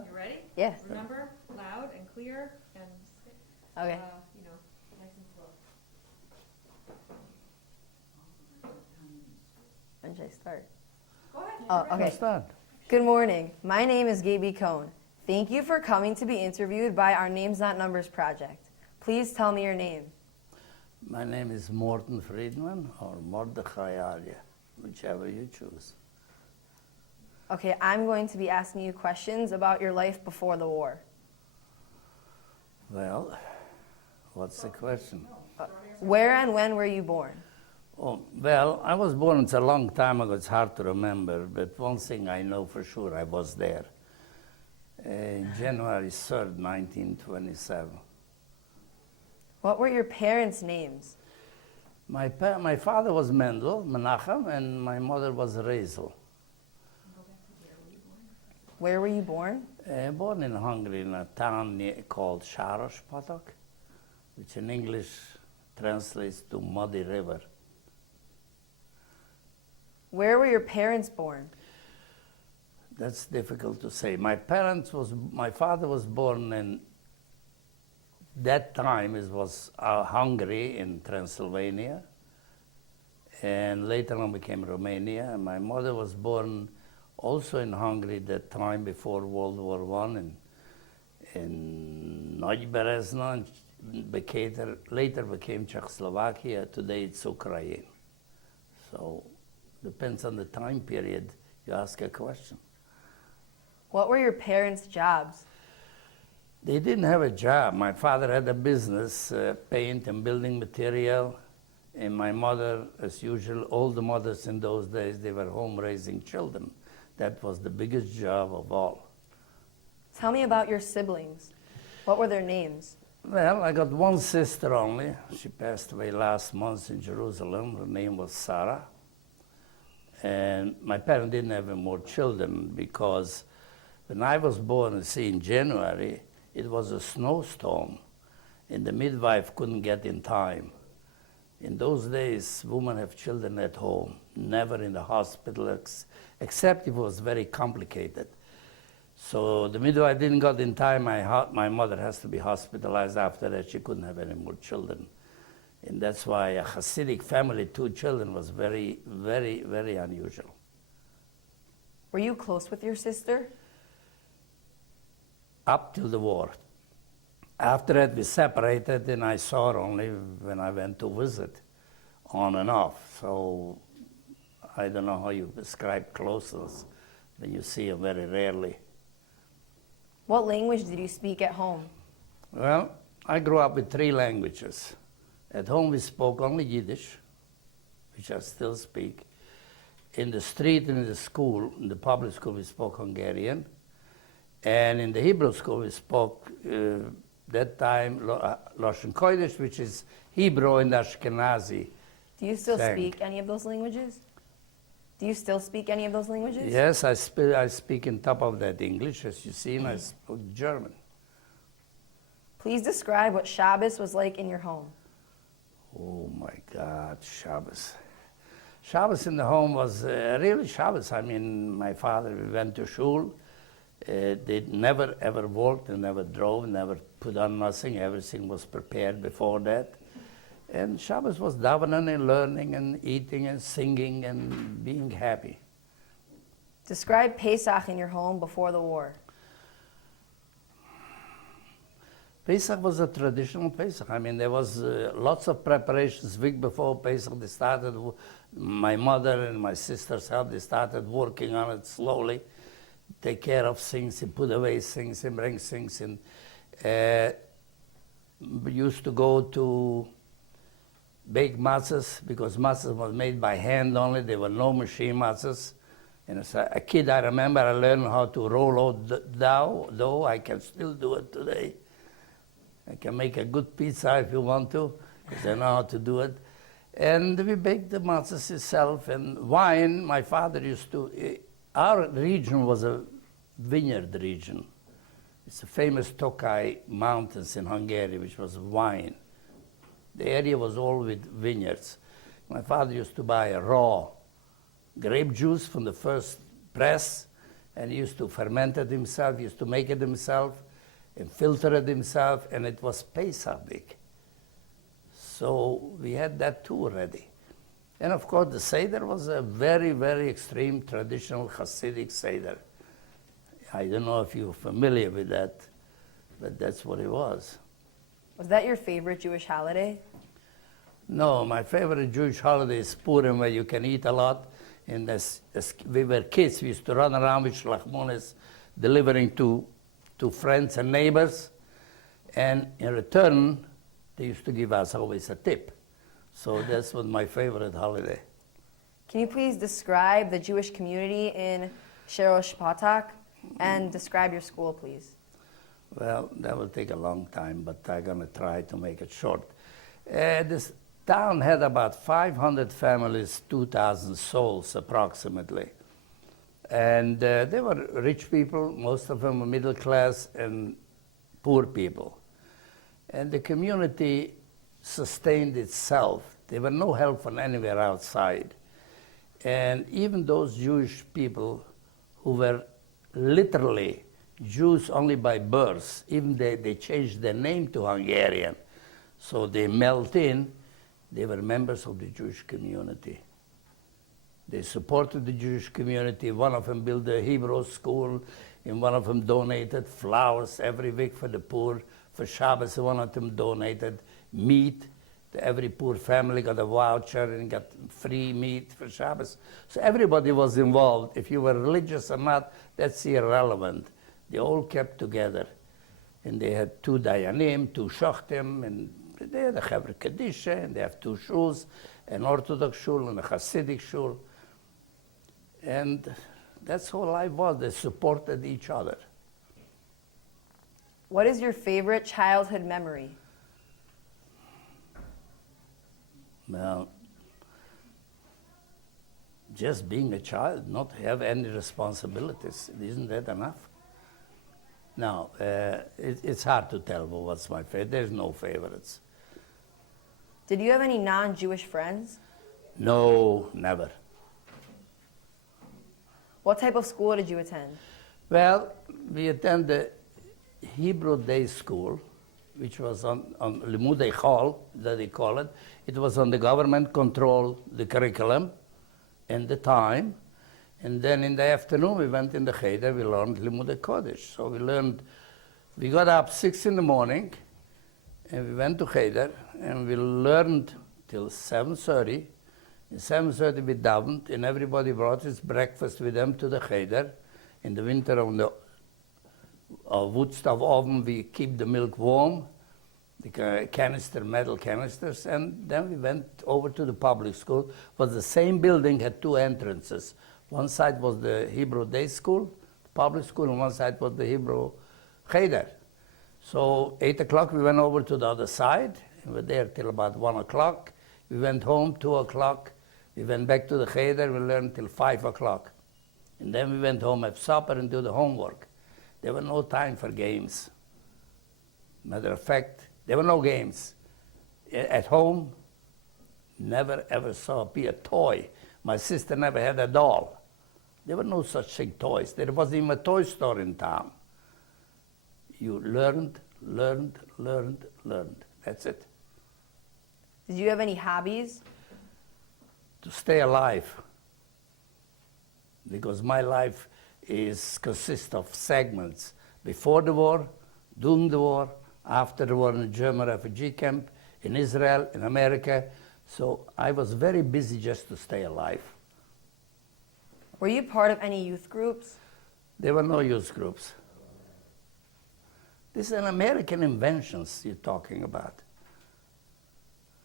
go. You ready? Yeah. Remember, loud and clear and, Okay. Nice and slow. When should I start? Go ahead. Oh, okay. Start. Good morning. My name is Gaby Cohn. Thank you for coming to be interviewed by our Names Not Numbers project. Please tell me your name. My name is Morton Friedman or Mordechai Alia, whichever you choose. Okay, I'm going to be asking you questions about your life before the war. Well, what's the question? Where and when were you born? Oh, well, I was born, it's a long time ago, it's hard to remember, but one thing I know for sure, I was there. January 3rd, 1927. What were your parents' names? My father was Mendel, Menachem, and my mother was Rezel. Where were you born? Born in Hungary in a town called Sarospatak, which in English translates to Muddy River. Where were your parents born? That's difficult to say. My father was born in that time. It was Hungary in Transylvania, and later on became Romania. And my mother was born also in Hungary that time before World War I in Nagy and later became Czechoslovakia. Today it's Ukraine. So depends on the time period you ask a question. What were your parents' jobs? They didn't have a job. My father had a business, paint and building material, and my mother, as usual, all the mothers in those days, they were home raising children. That was the biggest job of all. Tell me about your siblings. What were their names? Well, I got one sister only. She passed away last month in Jerusalem. Her name was Sarah. And my parents didn't have any more children because when I was born, in January, it was a snowstorm, and the midwife couldn't get in time. In those days, women have children at home, never in the hospital, except if it was very complicated. So the midwife didn't get in time. My mother has to be hospitalized. After that, she couldn't have any more children. And that's why a Hasidic family, 2 children, was very, very, very unusual. Were you close with your sister? Up till the war. After that, we separated, and I saw her only when I went to visit, on and off. So I don't know how you describe closeness when you see her very rarely. What language did you speak at home? Well, I grew up with 3 languages. At home, we spoke only Yiddish, which I still speak. In the street and in the school, in the public school, we spoke Hungarian. And in the Hebrew school, we spoke, that time, Lashon Kodesh, which is Hebrew and Ashkenazi. Do you still speak any of those languages? Yes, I speak on top of that English, as you see, and I spoke German. Please describe what Shabbos was like in your home. Oh my God, Shabbos. Shabbos in the home was really Shabbos. I mean, my father, we went to shul. They never ever walked and never drove, never put on nothing. Everything was prepared before that. And Shabbos was davening and learning and eating and singing and being happy. Describe Pesach in your home before the war. Pesach was a traditional Pesach. I mean, there was lots of preparations. Week before Pesach, they started, my mother and my sisters helped, they started working on it slowly. Take care of things and put away things and bring things in. We used to go to bake matzahs because matzahs was made by hand only. There were no machine matzahs. And as a kid, I remember I learned how to roll out dough. I can still do it today. I can make a good pizza if you want to, because I know how to do it. And we baked the matzahs itself. And wine, my father used to... Our region was a vineyard region. It's the famous Tokaj Mountains in Hungary, which was wine. The area was all with vineyards. My father used to buy a raw grape juice from the first press, and he used to ferment it himself, he used to make it himself, and filter it himself, and it was Pesach week. So we had that too ready. And of course, the Seder was a very, very extreme traditional Hasidic Seder. I don't know if you're familiar with that, but that's what it was. Was that your favorite Jewish holiday? No, my favorite Jewish holiday is Purim, where you can eat a lot. And as we were kids, we used to run around with shlachmones, delivering to friends and neighbors. And in return, they used to give us always a tip. So that's was my favorite holiday. Can you please describe the Jewish community in Sherosh Patak and describe your school, please? Well, that will take a long time, but I'm going to try to make it short. This town had about 500 families, 2,000 souls approximately. And they were rich people, most of them were middle class, and poor people. And the community sustained itself. There were no help from anywhere outside. And even those Jewish people who were literally Jews only by birth, even they changed their name to Hungarian, so they melt in, they were members of the Jewish community. They supported the Jewish community. One of them built a Hebrew school, and one of them donated flowers every week for the poor. For Shabbos, one of them donated meat. Every poor family got a voucher and got free meat for Shabbos. So everybody was involved. If you were religious or not, that's irrelevant. They all kept together. And they had 2 dayanim, 2 shachtim, and they had a Chevra Kedisha, and they have 2 shuls, an Orthodox shul and a Hasidic shul. And that's how life was. They supported each other. What is your favorite childhood memory? Well, just being a child, not have any responsibilities. Isn't that enough? No, it's hard to tell what's my favorite. There's no favorites. Did you have any non-Jewish friends? No, never. What type of school did you attend? Well, we attended Hebrew Day School, which was on Limudei Hall, that they call it. It was on the government control, the curriculum and the time. And then in the afternoon, we went in the Cheder, we learned Limudei Kodesh. So we got up 6 in the morning, and we went to Cheder, and we learned till 7:30. At 7:30 we davened, and everybody brought his breakfast with them to the Cheder. In the winter on the wood stove oven, we keep the milk warm, the metal canisters, and then we went over to the public school. It was the same building, had 2 entrances. One side was the Hebrew Day School, public school, and one side was the Hebrew Cheder. So 8 o'clock we went over to the other side, and we were there till about 1 o'clock. We went home 2 o'clock. We went back to the Cheder, we learned till 5 o'clock. And then we went home, have supper, and do the homework. There were no time for games. Matter of fact, there were no games. At home, never ever saw a toy. My sister never had a doll. There were no such thing toys. There wasn't even a toy store in town. You learned. That's it. Did you have any hobbies? To stay alive. Because my life consists of segments. Before the war, during the war, after the war in the German refugee camp, in Israel, in America. So I was very busy just to stay alive. Were you part of any youth groups? There were no youth groups. This is an American invention you're talking about.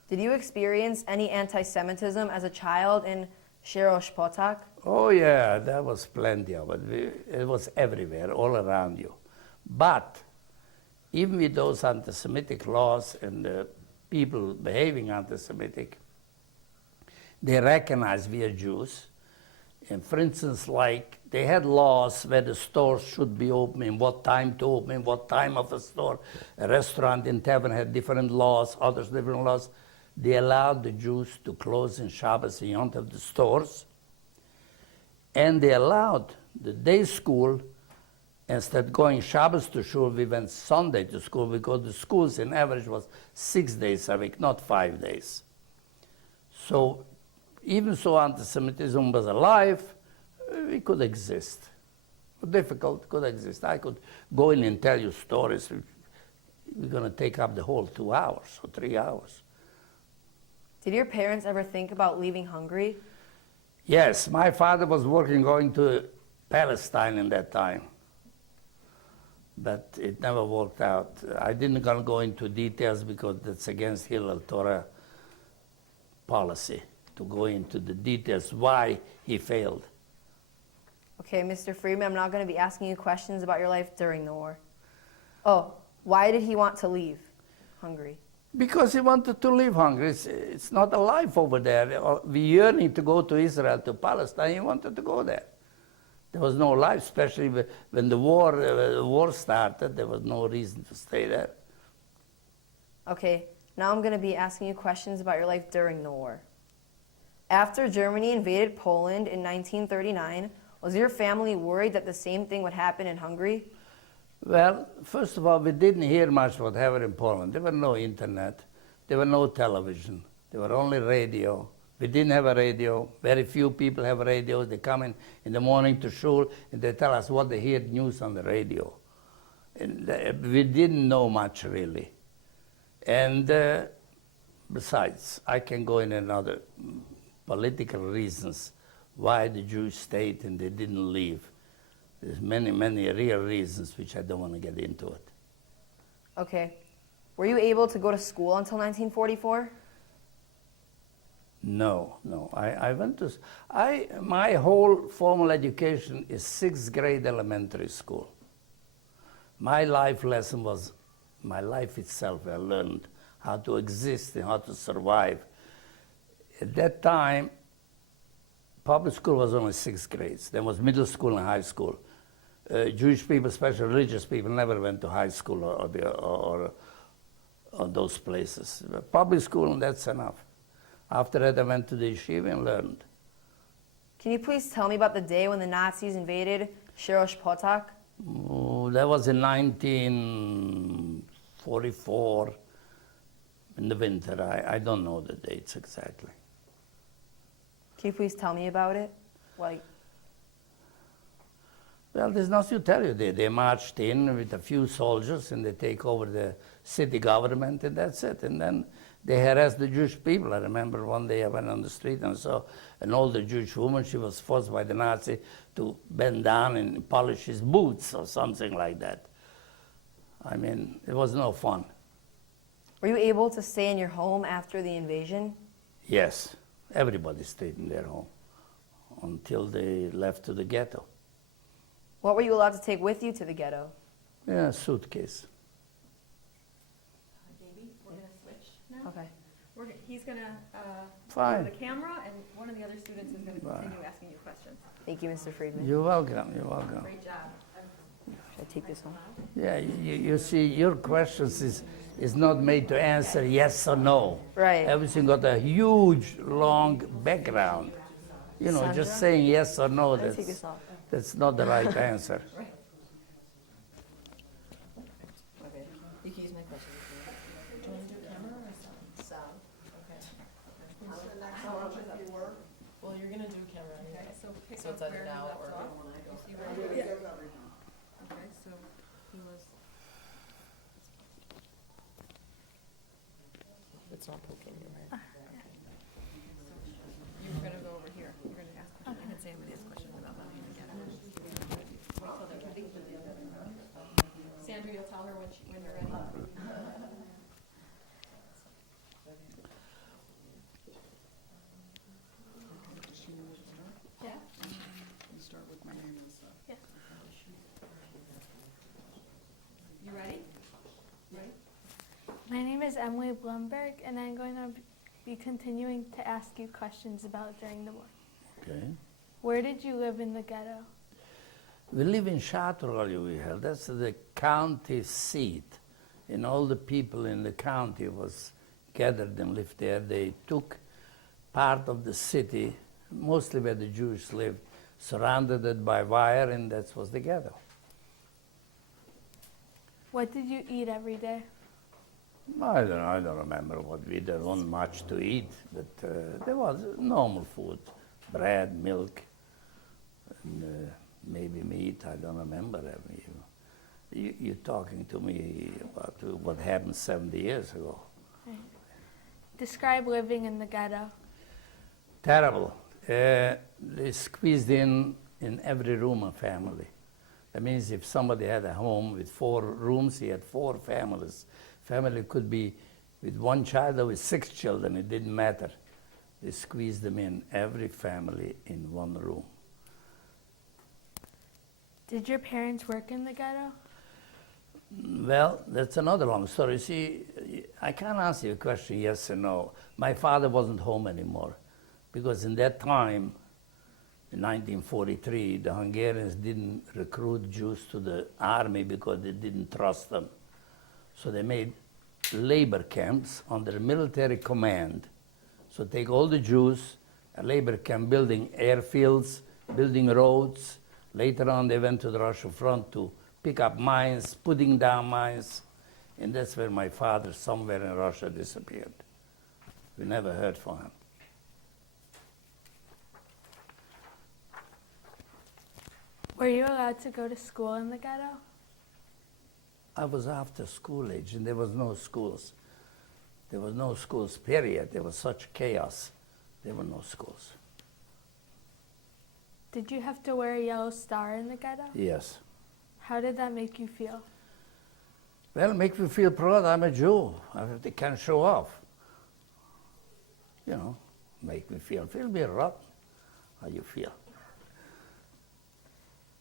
Did you experience any anti-Semitism as a child in Sherosh Patak? Oh yeah, there was plenty of it. It was everywhere, all around you. But even with those anti-Semitic laws and the people behaving anti-Semitic, they recognized we are Jews. And for instance, like they had laws where the stores should be open, in what time to open, what time of the store. A restaurant in tavern had different laws, others different laws. They allowed the Jews to close in Shabbos and Yom Tov the stores. And they allowed the day school, instead going Shabbos to shul, we went Sunday to school because the schools in average was 6 days a week, not 5 days. So even so anti-Semitism was alive, it could exist. Difficult, could exist. I could go in and tell you stories. We're going to take up the whole 2 hours or 3 hours. Did your parents ever think about leaving Hungary? Yes, my father was working going to Palestine in that time. But it never worked out. I didn't gonna go into details because that's against Hillel Torah policy to go into the details why he failed. Okay, Mr. Friedman, I'm now going to be asking you questions about your life during the war. Oh, why did he want to leave Hungary? Because he wanted to leave Hungary. It's not a life over there. We yearning to go to Israel, to Palestine. He wanted to go there. There was no life, especially when the war started. There was no reason to stay there. Okay, now I'm going to be asking you questions about your life during the war. After Germany invaded Poland in 1939, was your family worried that the same thing would happen in Hungary? Well, first of all, we didn't hear much what happened in Poland. There were no internet. There were no television. There were only radio. We didn't have a radio. Very few people have radios. They come in the morning to shul and they tell us what they hear news on the radio. And we didn't know much really. And besides, I can go in another political reasons why the Jewish state and they didn't leave. There's many, many real reasons which I don't want to get into it. Okay. Were you able to go to school until 1944? No. I went to, my whole formal education is 6th grade elementary school. My life lesson was my life itself. I learned how to exist and how to survive. At that time, public school was only 6th grades. There was middle school and high school. Jewish people, especially religious people, never went to high school or those places. Public school, and that's enough. After that, I went to the yeshiva and learned. Can you please tell me about the day when the Nazis invaded Shirosh Potok? Oh, that was in 1944, in the winter. I don't know the dates exactly. Can you please tell me about it? Like, well, there's nothing to tell you. They marched in with a few soldiers and they take over the city government and that's it. And then they harassed the Jewish people. I remember one day I went on the street and saw an older Jewish woman. She was forced by the Nazi to bend down and polish his boots or something like that. I mean, it was no fun. were you able to stay in your home after the invasion? Yes, everybody stayed in their home until they left to the ghetto. What were you allowed to take with you to the ghetto? Yeah, suitcase. Baby, we're gonna switch now. Okay. He's gonna Fine. go to the camera, and one of the other students is gonna continue asking you questions. Thank you, Mr. Friedman. You're welcome, you're welcome. Great job. Should I take this one? Yeah, you see, your questions is not made to answer yes or no. Right. Everything got a huge, long background. You know, Sandra? just saying yes or no, Can I take this off? that's not the right answer. Okay, you can use my question. Do you want to do camera or sound? Okay. Well, you're gonna do camera Okay, anyway. so pick So up it's either where he now left or off. when I go. You see where he was? Okay, so he was, It's not poking you, right? you were gonna go over here. You're gonna ask questions. I didn't say anybody has questions about that. Sandra, you'll tell her when you're ready. Yeah. You start with my name and stuff. Yeah. You ready? Ready? My name is Emily Blumberg, and I'm going to be continuing to ask you questions about during the war. Okay. Where did you live in the ghetto? We live in Chartres, that's the county seat. And all the people in the county was gathered and lived there. They took part of the city, mostly where the Jews lived, surrounded it by wire, and that was the ghetto. What did you eat every day? I don't remember what we did. There wasn't much to eat, but there was normal food, bread, milk, and maybe meat. I don't remember. You're talking to me about what happened 70 years ago. Right. Describe living in the ghetto. Terrible. They squeezed in every room a family. That means if somebody had a home with 4 rooms, he had 4 families. Family could be with 1 child or with 6 children, it didn't matter. They squeezed them in, every family in 1 room. Did your parents work in the ghetto? Well, that's another long story. See, I can't answer your question yes or no. My father wasn't home anymore because in that time, in 1943, the Hungarians didn't recruit Jews to the army because they didn't trust them. So they made labor camps under military command. So take all the Jews, a labor camp building airfields, building roads. Later on, they went to the Russian front to pick up mines, putting down mines. And that's where my father, somewhere in Russia, disappeared. We never heard from him. Were you allowed to go to school in the ghetto? I was after school age, and there was no schools. There was no schools, period. There was such chaos. There were no schools. Did you have to wear a yellow star in the ghetto? Yes. How did that make you feel? Well, make me feel proud I'm a Jew. They can show off. You know, make me feel a bit rotten. How you feel?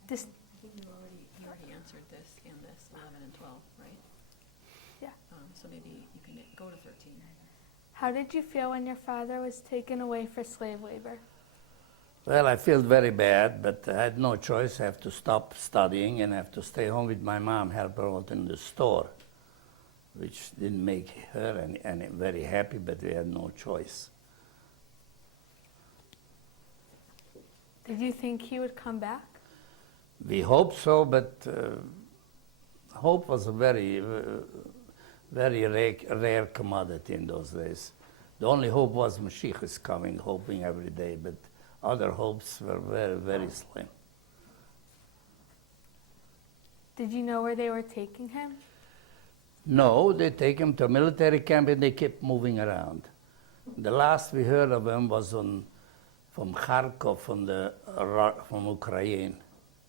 This, I think you already answered this and this, 11 and 12, right? yeah. So maybe you can go to 13. How did you feel when your father was taken away for slave labor? Well, I feel very bad, but I had no choice. I have to stop studying and I have to stay home with my mom, help her out in the store, which didn't make her any very happy, but we had no choice. Did you think he would come back? We hoped so, but hope was a very rare commodity in those days. The only hope was Mashiach is coming, hoping every day, but other hopes were very, very slim. Did you know where they were taking him? No, they take him to a military camp and they kept moving around. The last we heard of him was from Kharkov, from Ukraine.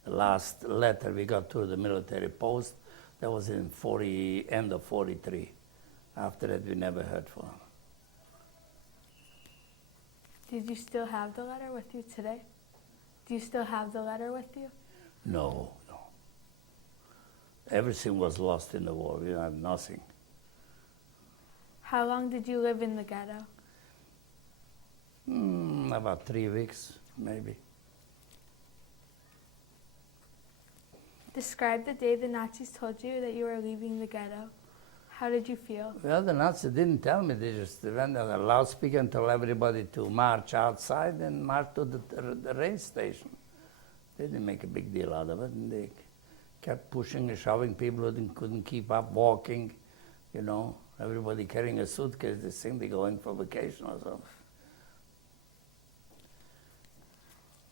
The last letter we got to the military post, that was in end of 43. After that, we never heard from him. Did you still have the letter with you today? Do you still have the letter with you? No. Everything was lost in the war. We had nothing. How long did you live in the ghetto? About 3 weeks, maybe. Describe the day the Nazis told you that you were leaving the ghetto. How did you feel? Well, the Nazis didn't tell me. They just went on a loudspeaker and told everybody to march outside and march to the rail station. They didn't make a big deal out of it, and they kept pushing and shoving people who couldn't keep up walking, you know. Everybody carrying a suitcase, they think they're going for vacation or something.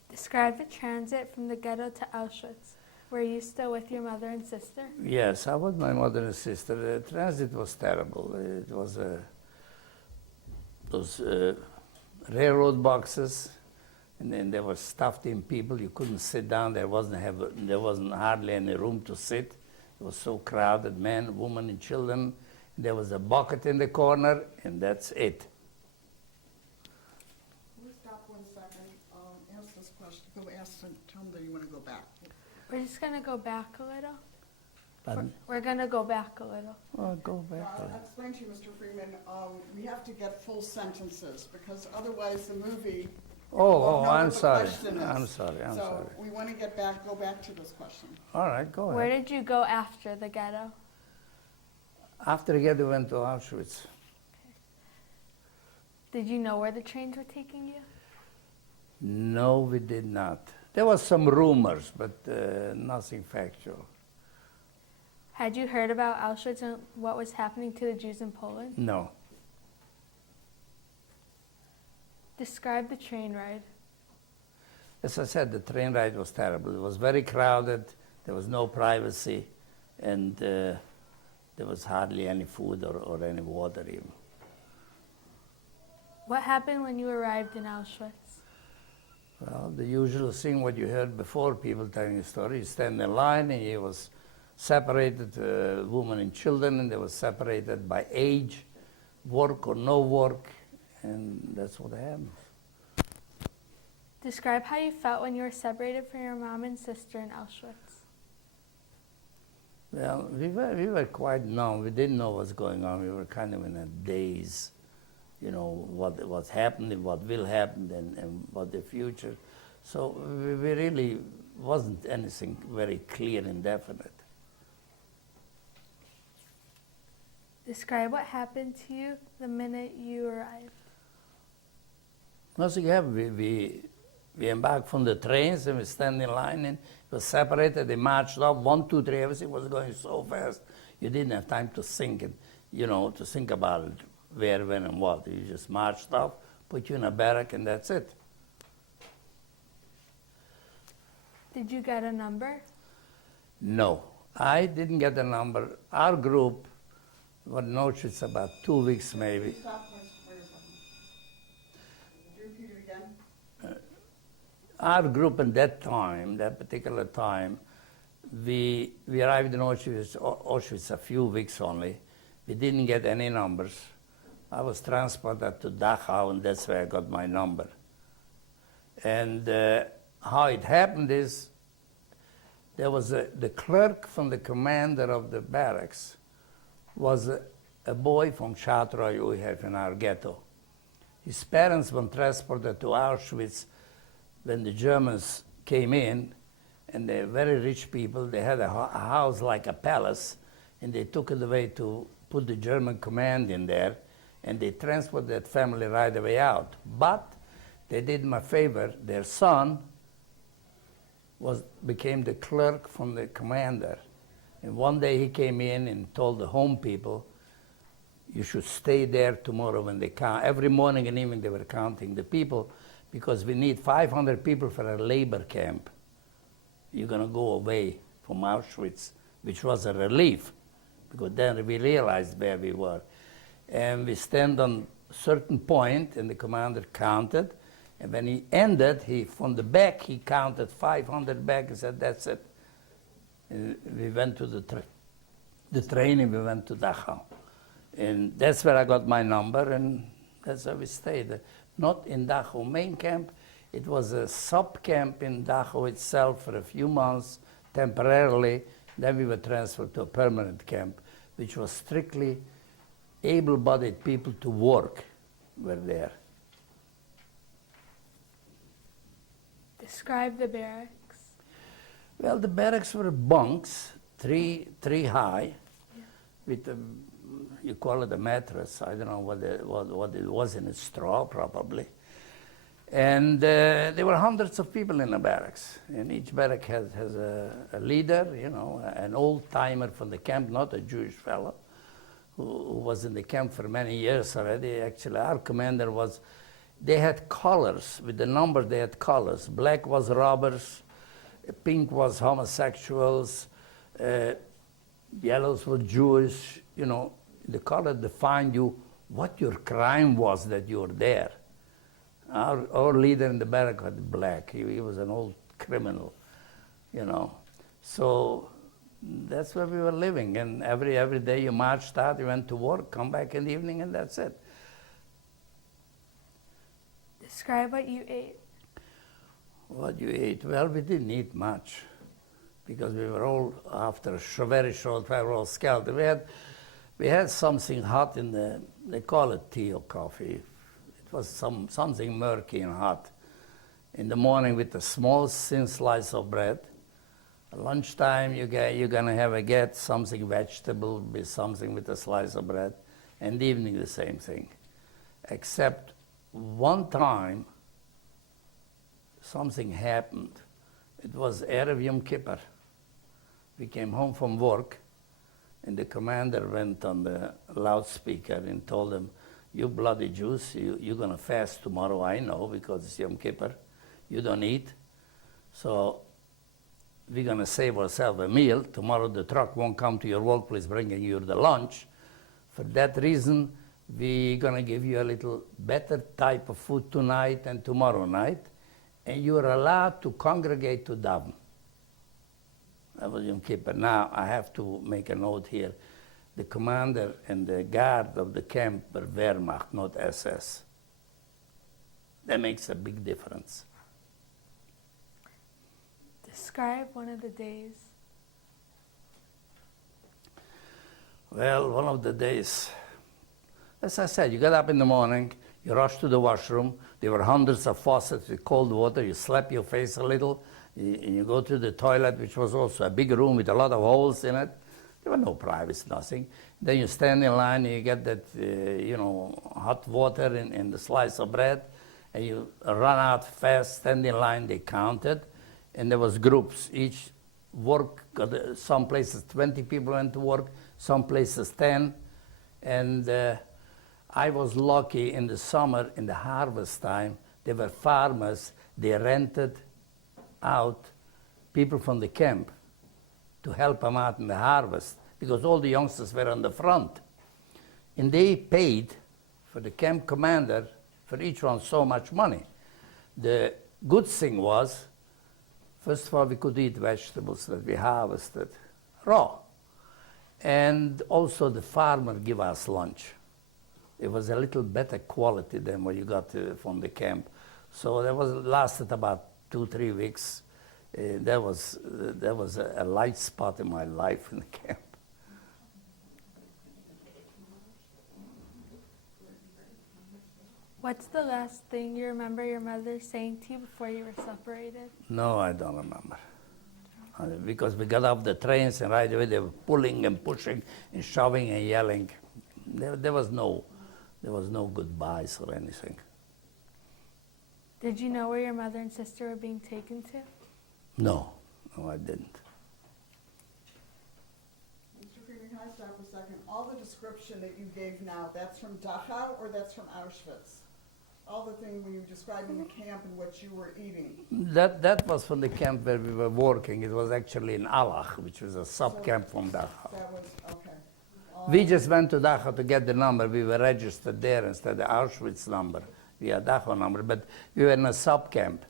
Describe the transit from the ghetto to Auschwitz. Were you still with your mother and sister? Yes, I was my mother and sister. The transit was terrible. It was those railroad boxes, and then they were stuffed in people. You couldn't sit down. There wasn't hardly any room to sit. It was so crowded, men, women, and children. There was a bucket in the corner, and that's it. Can we stop 1 second? Ask this question. Go ask and tell them that you want to go back. We're just going to go back a little. Pardon? We're going to go back a little. Oh, go back. I'll explain to you, Mr. Friedman, we have to get full sentences because otherwise the movie. Oh, I'm what the sorry. question is. I'm sorry. So we want to go back to this question. All right, go ahead. Where did you go after the ghetto? After again, we went to Auschwitz. Did you know where the trains were taking you? No, we did not. There was some rumors, but nothing factual. Had you heard about Auschwitz and what was happening to the Jews in Poland? No. Describe the train ride. As I said, the train ride was terrible. It was very crowded, there was no privacy, and there was hardly any food or any water even. What happened when you arrived in Auschwitz? Well, the usual thing what you heard before, people telling a story, you stand in line and you was separated, women and children, and they were separated by age, work or no work, and that's what happened. Describe how you felt when you were separated from your mom and sister in Auschwitz. Well, we were quite numb. We didn't know what's going on. We were kind of in a daze, you know, what's happening, what will happen, and what the future. So we really wasn't anything very clear and definite. Describe what happened to you the minute you arrived. Nothing happened. We embarked from the trains and we stand in line and it was separated. They marched up, 1, 2, 3. Everything was going so fast. You didn't have time to think, and, you know, to think about it, where, when, and what. You just marched up, put you in a barrack, and that's it. Did you get a number? No, I didn't get a number. Our group, what knows it's about 2 weeks maybe. Stop, wait a second. Would you repeat it again? Our group at that time, that particular time, we arrived in Auschwitz a few weeks only. We didn't get any numbers. I was transported to Dachau, and that's where I got my number. And how it happened is, there was the clerk from the commander of the barracks was a boy from Charleroi we have in our ghetto. His parents were transported to Auschwitz when the Germans came in, and they're very rich people. They had a house like a palace, and they took it away to put the German command in there, and they transported that family right away out. But they did me a favor. Their son became the clerk from the commander. And one day he came in and told the home people, you should stay there tomorrow when they count. Every morning and evening they were counting the people, because we need 500 people for a labor camp. You're going to go away from Auschwitz, which was a relief, because then we realized where we were. And we stand on a certain point, and the commander counted, and when he ended, from the back, he counted 500 back and said, that's it. And we went to the train, and we went to Dachau. And that's where I got my number, and that's where we stayed. Not in Dachau main camp. It was a sub-camp in Dachau itself for a few months, temporarily. Then we were transferred to a permanent camp, which was strictly able-bodied people to work were there. Describe the barracks. Well, the barracks were bunks, three high, with a, you call it a mattress. I don't know what it was in a straw, probably. And there were hundreds of people in the barracks. And each barrack has a leader, you know, an old-timer from the camp, not a Jewish fellow, who was in the camp for many years already. Actually, our commander was, they had colors. With the number, they had colors. Black was robbers, pink was homosexuals, yellows were Jewish. You know, the color defined you, what your crime was that you were there. Our leader in the barrack had black. He was an old criminal, you know. So that's where we were living. And every day you marched out, you went to work, come back in the evening, and that's it. Describe what you ate. What you ate? Well, we didn't eat much, because we were all, after a very short time, we were all scalded. We had something hot in the, they call it tea or coffee. It was something murky and hot. In the morning with a small thin slice of bread. At lunchtime you're gonna get something vegetable with something with a slice of bread. And evening the same thing. Except one time something happened. It was Erev Yom Kippur. We came home from work, and the commander went on the loudspeaker and told them, "You bloody Jews, you're going to fast tomorrow, I know, because it's Yom Kippur. You don't eat. So we're going to save ourselves a meal. Tomorrow the truck won't come to your workplace bringing you the lunch. For that reason, we're going to give you a little better type of food tonight and tomorrow night, and you're allowed to congregate to daven." That was Yom Kippur. Now, I have to make a note here. The commander and the guard of the camp were Wehrmacht, not SS. That makes a big difference. Describe one of the days. Well, one of the days, as I said, you get up in the morning, you rush to the washroom. There were hundreds of faucets with cold water. You slap your face a little, and you go to the toilet, which was also a big room with a lot of holes in it. There were no privacy, nothing. Then you stand in line, and you get that, hot water in the slice of bread, and you run out fast, stand in line, they counted, and there was groups. Each work, some places 20 people went to work, some places 10, and I was lucky in the summer, in the harvest time, there were farmers, they rented out people from the camp to help them out in the harvest, because all the youngsters were on the front. And they paid for the camp commander, for each one, so much money. The good thing was, first of all, we could eat vegetables that we harvested raw. And also the farmer gave us lunch. It was a little better quality than what you got from the camp. So that lasted about 2-3 weeks. That was a light spot in my life in the camp. What's the last thing you remember your mother saying to you before you were separated? No, I don't remember. Because we got off the trains and right away they were pulling and pushing and shoving and yelling. There was no goodbyes or anything. Did you know where your mother and sister were being taken to? No, I didn't. Mr. Friedman, can I stop for a second? All the description that you gave now, that's from Dachau or that's from Auschwitz? All the thing when you were describing the camp and what you were eating. That was from the camp where we were working. It was actually in Allach, which was a sub-camp from Dachau. That was, okay. We just went to Dachau to get the number. We were registered there instead of the Auschwitz number. We had Dachau number, but we were in a sub-camp,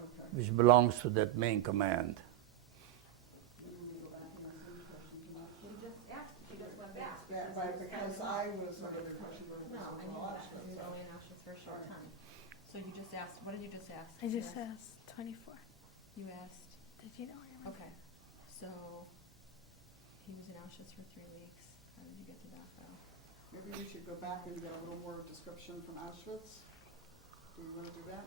Okay. which belongs to that main command. Yeah, right, because I was under the impression that it was No, I knew all that, Auschwitz. you were only in Auschwitz for a short time. So you just asked, what did you just ask? I just You asked 24. You asked, Did you know where your mother? okay, so he was in Auschwitz for 3 weeks. How did you get to Dachau? Maybe we should go back and get a little more description from Auschwitz. Do you want to do that?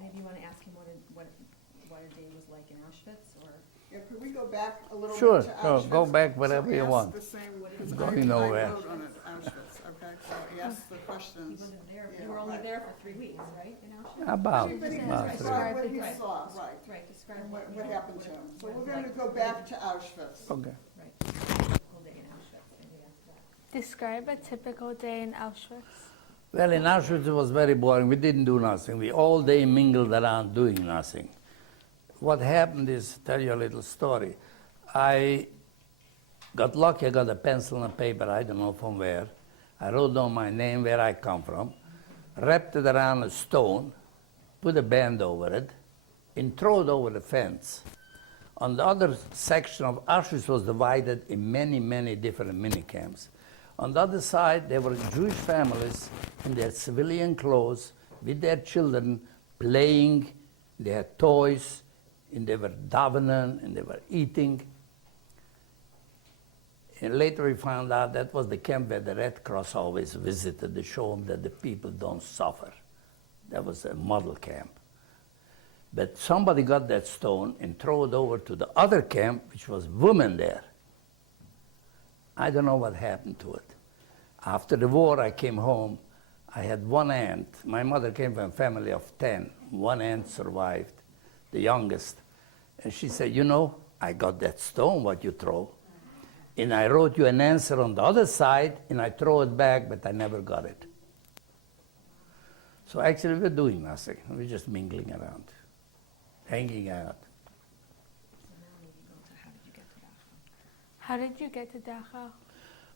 Maybe you want to ask him what a day was like in Auschwitz, or? Yeah, could we go back a little Sure, bit to sure, Auschwitz? go back wherever So you ask want. the same, It's because going I nowhere. wrote on it, Auschwitz, okay? So he asked the He questions. wasn't there, Yeah, you were only right. there for 3 weeks, right, in Auschwitz? About Everybody can Right. describe what he Right. saw, right, Right, describe and what what happened to him. So what we're it's going to like. go back to Auschwitz. Okay. Right, typical day in Auschwitz, maybe after that. Describe a typical day in Auschwitz. Well, in Auschwitz it was very boring. We didn't do nothing. We all day mingled around doing nothing. What happened is, tell you a little story. I got lucky, I got a pencil and paper, I don't know from where. I wrote down my name, where I come from, wrapped it around a stone, put a band over it, and threw it over the fence. On the other section of Auschwitz was divided in many, many different mini camps. On the other side, there were Jewish families in their civilian clothes with their children playing, they had toys, and they were davening, and they were eating. And later we found out that was the camp where the Red Cross always visited to show them that the people don't suffer. That was a model camp. But somebody got that stone and threw it over to the other camp, which was women there. I don't know what happened to it. After the war, I came home. I had one aunt. My mother came from a family of 10. One aunt survived. the youngest. And she said, you know, I got that stone what you throw, and I wrote you an answer on the other side, and I throw it back, but I never got it. So actually we're doing nothing. We're just mingling around, hanging out. How did you get to Dachau?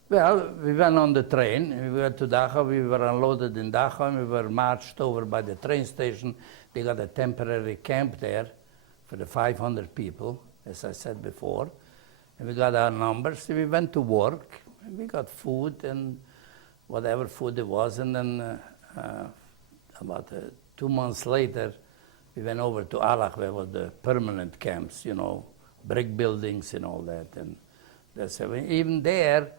Well, we went on the train. We went to Dachau. We were unloaded in Dachau. We were marched over by the train station. They got a temporary camp there for the 500 people, as I said before. And we got our numbers. We went to work. And we got food and whatever food it was. And then about 2 months later, we went over to Allach, where was the permanent camps, you know, brick buildings and all that. And that's even there,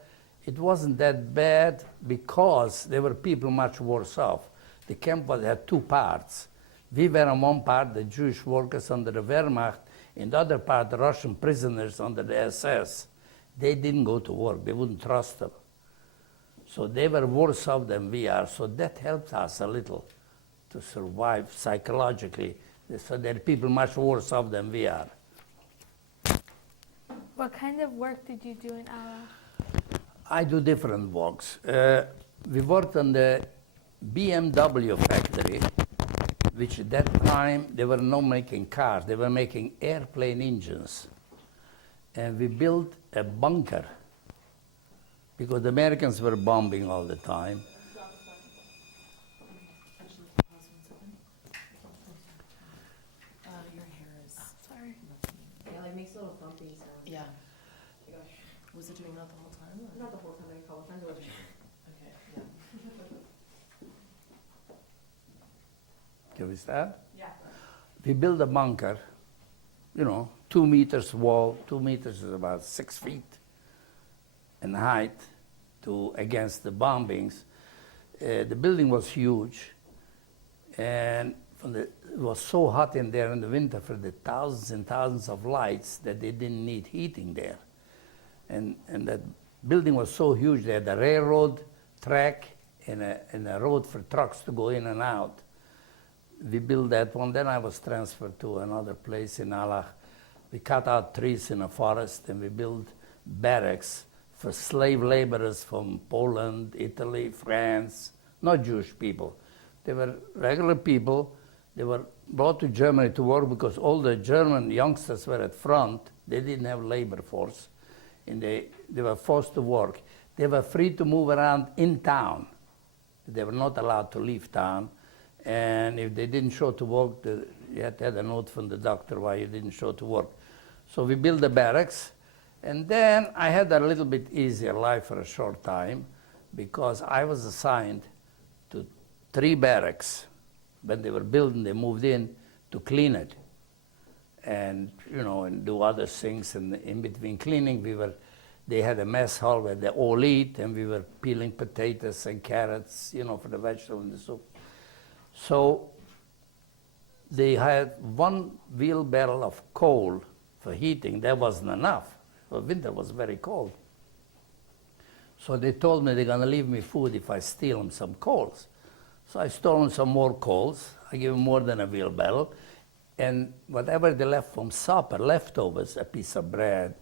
it wasn't that bad because there were people much worse off. The camp had two parts. We were on one part, the Jewish workers under the Wehrmacht, and the other part, the Russian prisoners under the SS. They didn't go to work. They wouldn't trust them. So they were worse off than we are. So that helped us a little to survive psychologically. So there are people much worse off than we are. What kind of work did you do in Allach? I do different works. We worked on the BMW factory, which at that time they were not making cars, they were making airplane engines. And we built a bunker because the Americans were bombing all the time. Your hair is. Sorry. Yeah, like makes a little thumping sound. Yeah. Was it doing that the whole time? Or? Not the whole time, a couple times. It was Okay. Yeah. Can we start? yeah. We built a bunker, you know, 2 meters wall, 2 meters is about 6 feet in height against the bombings. The building was huge, and it was so hot in there in the winter for the thousands and thousands of lights that they didn't need heating there. And that building was so huge, they had a railroad track and a road for trucks to go in and out. We built that one. Then I was transferred to another place in Allach. We cut out trees in a forest and we built barracks for slave laborers from Poland, Italy, France, not Jewish people. They were regular people. They were brought to Germany to work because all the German youngsters were at front. They didn't have labor force, and they were forced to work. They were free to move around in town. They were not allowed to leave town. And if they didn't show to work, you had to have a note from the doctor why you didn't show to work. So we built the barracks. And then I had a little bit easier life for a short time because I was assigned to 3 barracks. When they were building, they moved in to clean it and, you know, and do other things. And in between cleaning, they had a mess hall where they all eat, and we were peeling potatoes and carrots, you know, for the vegetable and the soup. So they had 1 wheelbarrow of coal for heating. That wasn't enough. The winter was very cold. So they told me they're going to leave me food if I steal them some coals. So I stole them some more coals. I gave them more than a wheelbarrow. And whatever they left from supper, leftovers, a piece of bread,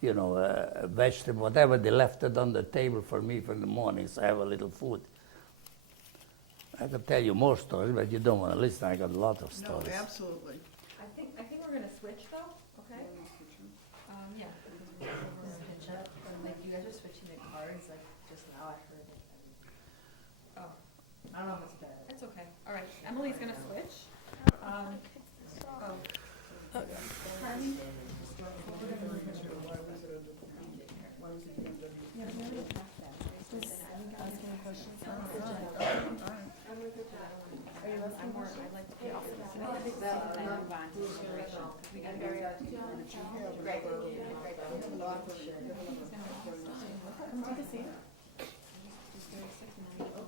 you know, a vegetable, whatever, they left it on the table for me for the morning, so I have a little food. I could tell you more stories, but you don't want to listen. I got a lot of stories. No, absolutely. I think we're gonna switch though, okay? Yeah. Like you guys are switching the cards, like just now I heard it. Oh, I don't know if it's bad. It's okay. All right, Emily's gonna switch.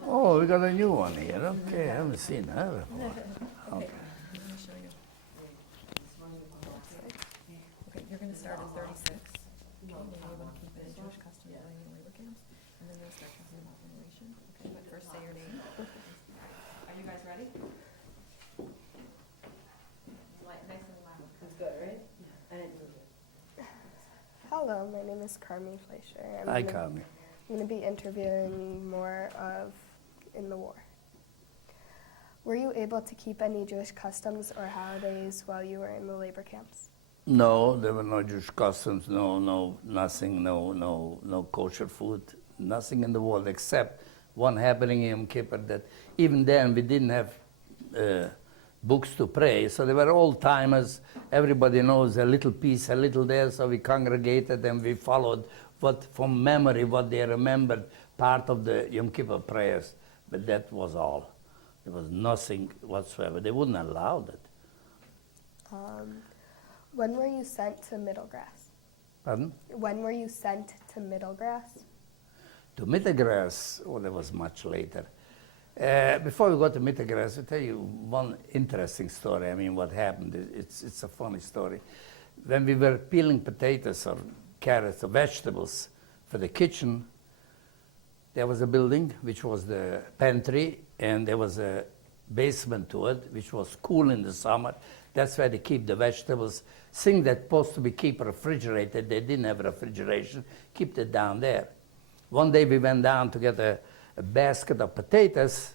Oh, we got a new one here. Okay, I haven't seen her before. Okay. Let me show you. Okay, you're going to start at 36. Okay, then you're going to keep it in Jewish custom during the labor camps, and then they'll start talking about liberation. Okay, but first say your name. Are you guys ready? Nice and loud. Hello, my name is Carmi Fleischer. Hi, Carmi. I'm going to be interviewing more of in the war. Were you able to keep any Jewish customs or holidays while you were in the labor camps? No, there were no Jewish customs, nothing, no kosher food, nothing in the world except one happening in Yom Kippur that even then we didn't have books to pray, so they were old-timers. Everybody knows a little piece, a little there, so we congregated and we followed from memory what they remembered, part of the Yom Kippur prayers, but that was all. There was nothing whatsoever. They wouldn't allow that. When were you sent to Middle Grass? Pardon? When were you sent to Middle Grass? To Mittelgras, oh, that was much later. Before we go to Mittelgras, I'll tell you one interesting story. I mean, what happened, it's a funny story. When we were peeling potatoes or carrots or vegetables for the kitchen, there was a building which was the pantry, and there was a basement to it, which was cool in the summer. That's where they keep the vegetables. Things that supposed to be keep refrigerated, they didn't have refrigeration, keep it down there. One day we went down to get a basket of potatoes,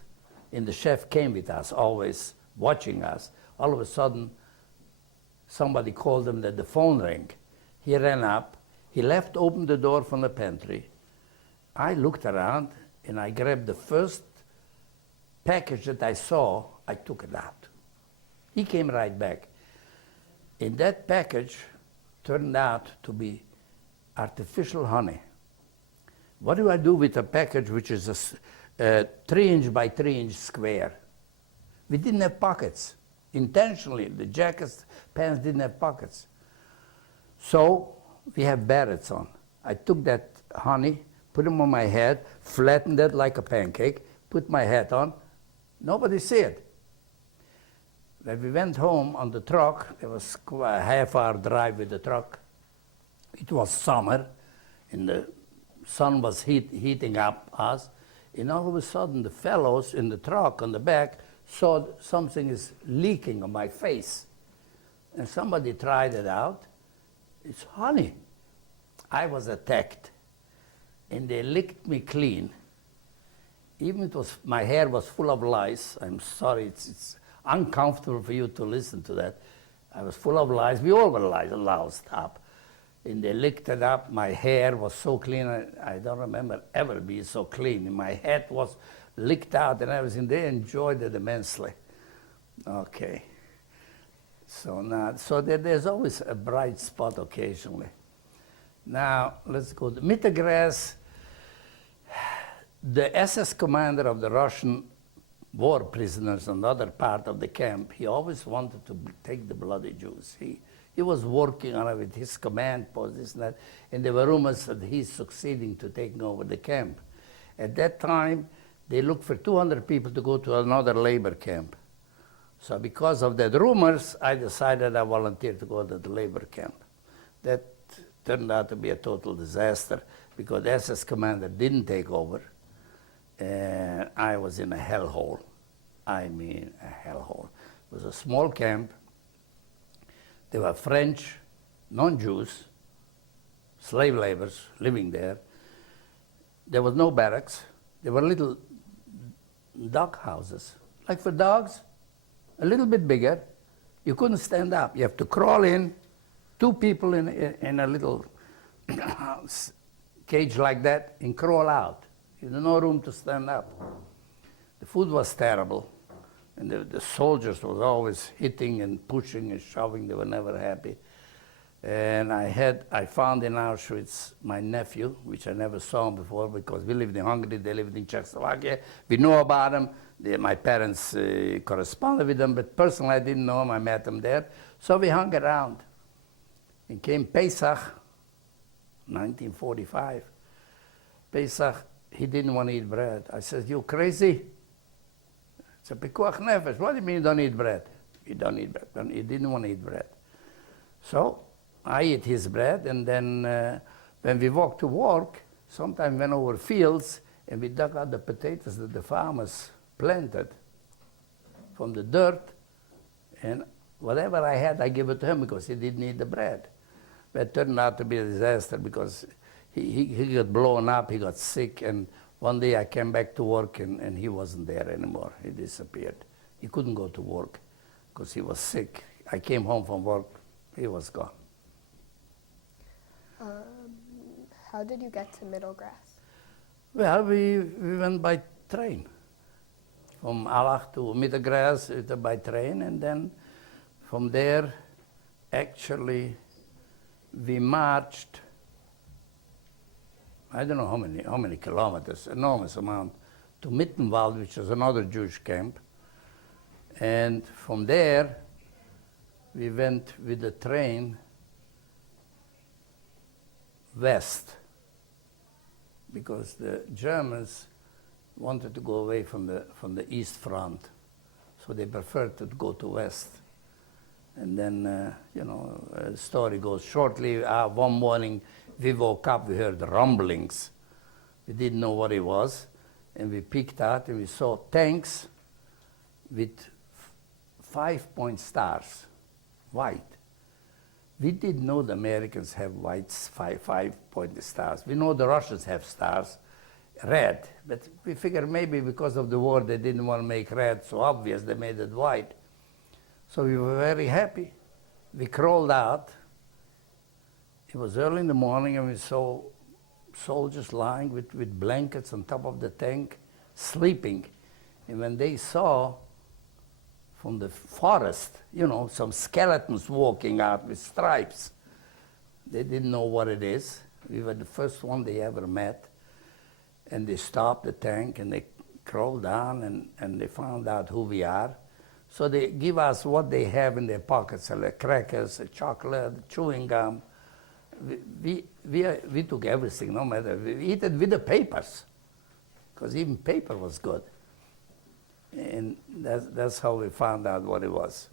and the chef came with us, always watching us. All of a sudden, somebody called him that the phone rang. He ran up, he left open the door from the pantry. I looked around, and I grabbed the first package that I saw, I took it out. He came right back. And that package turned out to be artificial honey. What do I do with a package which is a 3-inch by 3-inch square? We didn't have pockets. Intentionally, the jackets, pants didn't have pockets. So we have berets on. I took that honey, put them on my head, flattened it like a pancake, put my hat on. Nobody see it. When we went home on the truck, there was a half-hour drive with the truck. It was summer, and the sun was heating up us, and all of a sudden the fellows in the truck on the back saw something is leaking on my face. And somebody tried it out. It's honey. I was attacked, and they licked me clean. Even my hair was full of lice. I'm sorry, it's uncomfortable for you to listen to that. I was full of lice. We all were loused up. And they licked it up. My hair was so clean. I don't remember ever being so clean. My head was licked out and everything. They enjoyed it immensely. Okay. So there's always a bright spot occasionally. Now, let's go to Mittelgras. The SS commander of the Russian war prisoners on the other part of the camp, he always wanted to take the bloody Jews. He was working on it with his command post, this and that, and there were rumors that he's succeeding to take over the camp. At that time, they looked for 200 people to go to another labor camp. So because of that rumors, I decided I volunteered to go to the labor camp. That turned out to be a total disaster because the SS commander didn't take over, and I was in a hellhole. I mean, a hellhole. It was a small camp. There were French, non-Jews, slave laborers living there. There was no barracks. There were little dog houses, like for dogs, a little bit bigger. You couldn't stand up. You have to crawl in, 2 people in a little cage like that, and crawl out. You had no room to stand up. The food was terrible. And the soldiers was always hitting and pushing and shoving. They were never happy. And I found in Auschwitz my nephew, which I never saw him before because we lived in Hungary, they lived in Czechoslovakia. We knew about him. My parents corresponded with them, but personally I didn't know him. I met him there. So we hung around. And came Pesach, 1945. Pesach, he didn't want to eat bread. I said, you crazy? It's a pikuach nefesh. What do you mean you don't eat bread? You don't eat bread. He didn't want to eat bread. So I ate his bread, and then when we walked to work, sometimes we went over fields, and we dug out the potatoes that the farmers planted from the dirt, and whatever I had, I gave it to him because he didn't eat the bread. But it turned out to be a disaster because he got blown up, he got sick, and one day I came back to work and he wasn't there anymore. He disappeared. He couldn't go to work because he was sick. I came home from work, he was gone. How did you get to Middle Grass? Well, we went by train. From Allach to Middelgraas by train, and then from there, actually, we marched, I don't know how many kilometers, enormous amount, to Mittenwald, which is another Jewish camp. And from there, we went with the train west, because the Germans wanted to go away from the East Front, so they preferred to go to west. And then, the story goes shortly. One morning, we woke up, we heard rumblings. We didn't know what it was, and we peeked out, and we saw tanks with 5-point stars, white. We didn't know the Americans have white five-point stars. We know the Russians have stars, red, but we figured maybe because of the war they didn't want to make red so obvious, they made it white. So we were very happy. We crawled out. It was early in the morning and we saw soldiers lying with blankets on top of the tank, sleeping. And when they saw from the forest, some skeletons walking out with stripes, they didn't know what it is. We were the first one they ever met. And they stopped the tank and they crawled down and they found out who we are. So they give us what they have in their pockets, like crackers, chocolate, chewing gum. We took everything, no matter. We eat it with the papers, because even paper was good. And that's how we found out what it was.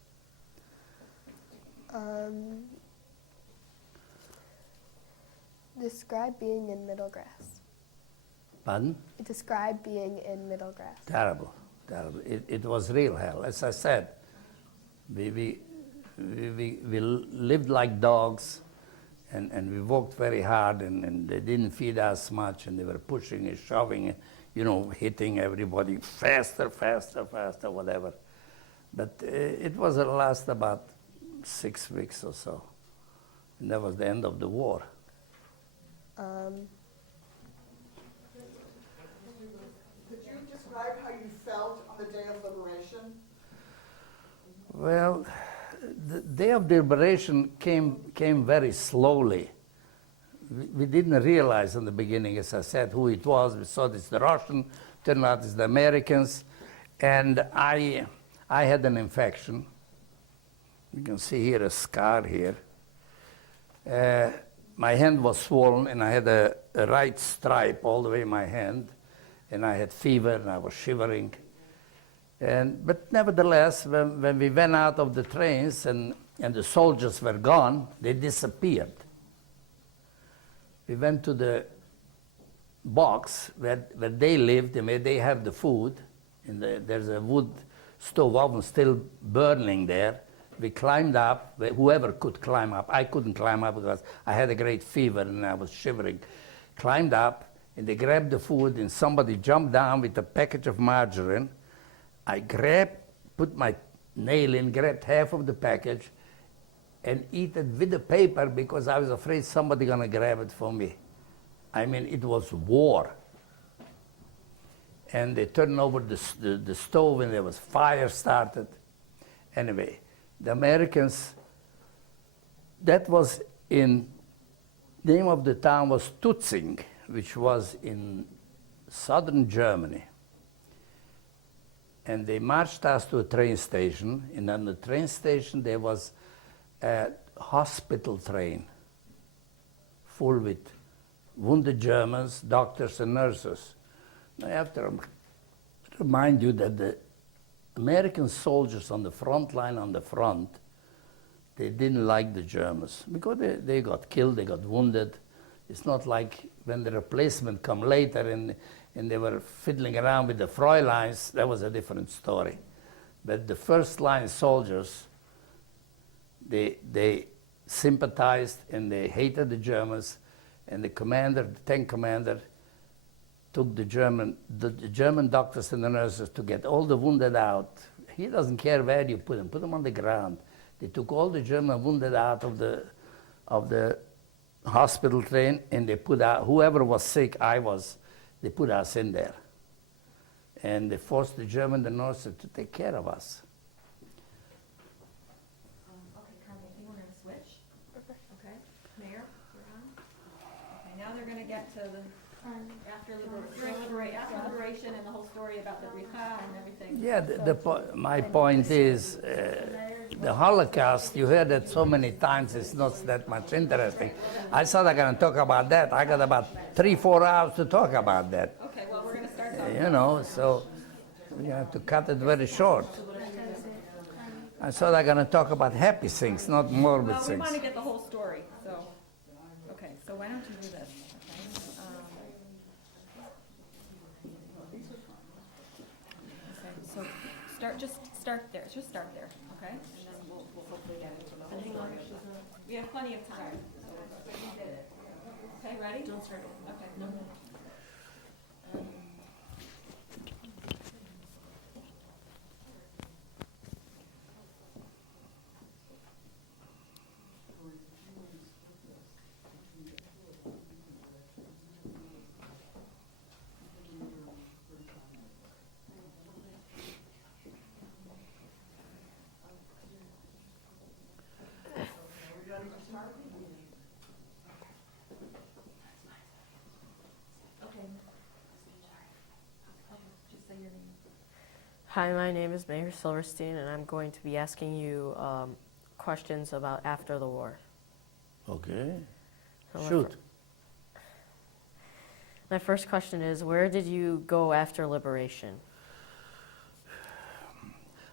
Describe being in Middle Grass. Pardon? Describe being in Middle Grass. Terrible, terrible. It was real hell. As I said, we lived like dogs, and we worked very hard, and they didn't feed us much, and they were pushing and shoving, hitting everybody faster, whatever. But it was last about 6 weeks or so, and that was the end of the war. Could you describe how you felt on the Day of Liberation? Well, the Day of Liberation came very slowly. We didn't realize in the beginning, as I said, who it was. We thought it's the Russian, turned out it's the Americans. And I had an infection. You can see here a scar here. My hand was swollen, and I had a right stripe all the way in my hand. And I had fever, and I was shivering. But nevertheless, when we went out of the trains and the soldiers were gone, they disappeared. We went to the box where they lived, and where they have the food. And there's a wood stove oven still burning there. We climbed up, whoever could climb up. I couldn't climb up because I had a great fever and I was shivering. Climbed up, and they grabbed the food, and somebody jumped down with a package of margarine. I put my nail in, grabbed half of the package, and eat it with the paper because I was afraid somebody gonna grab it for me. I mean, it was war. And they turned over the stove, and there was fire started. Anyway, the Americans, that was name of the town was Tutzing, which was in southern Germany. And they marched us to a train station, and on the train station there was a hospital train full with wounded Germans, doctors and nurses. Now I have to remind you that the American soldiers on the front line, on the front, they didn't like the Germans because they got killed, they got wounded. It's not like when the replacement come later and they were fiddling around with the Fräuleins. That was a different story. But the first line soldiers, they sympathized and they hated the Germans. And the commander, the tank commander, took the German doctors and the nurses to get all the wounded out. He doesn't care where you put them on the ground. They took all the German wounded out of the hospital train, and they put out, whoever was sick, they put us in there. And they forced the German, the nurses to take care of us. Okay, Carmen, you want to switch? Okay. Mayor, you're on. Okay, now they're gonna get to the, after liberation and the whole story about the Bricha and everything. Yeah, my point is, the Holocaust, you heard it so many times, it's not that much interesting. I thought I'm going to talk about that. I got about 3-4 hours to talk about that. Okay, well, we're gonna start talking. You know, so you have to cut it very short. I thought I'm going to talk about happy things, not morbid Well, we things. want to get the whole story, so, okay, so why don't you do this, okay, so start there, okay? And then we'll hopefully get into the whole story. We have plenty of time, so we did it. Okay, ready? Don't start it. Okay. No. Hi, my name is Mayor Silverstein, and I'm going to be asking you questions about after the war. Okay. So Shoot. My first question is, where did you go after liberation?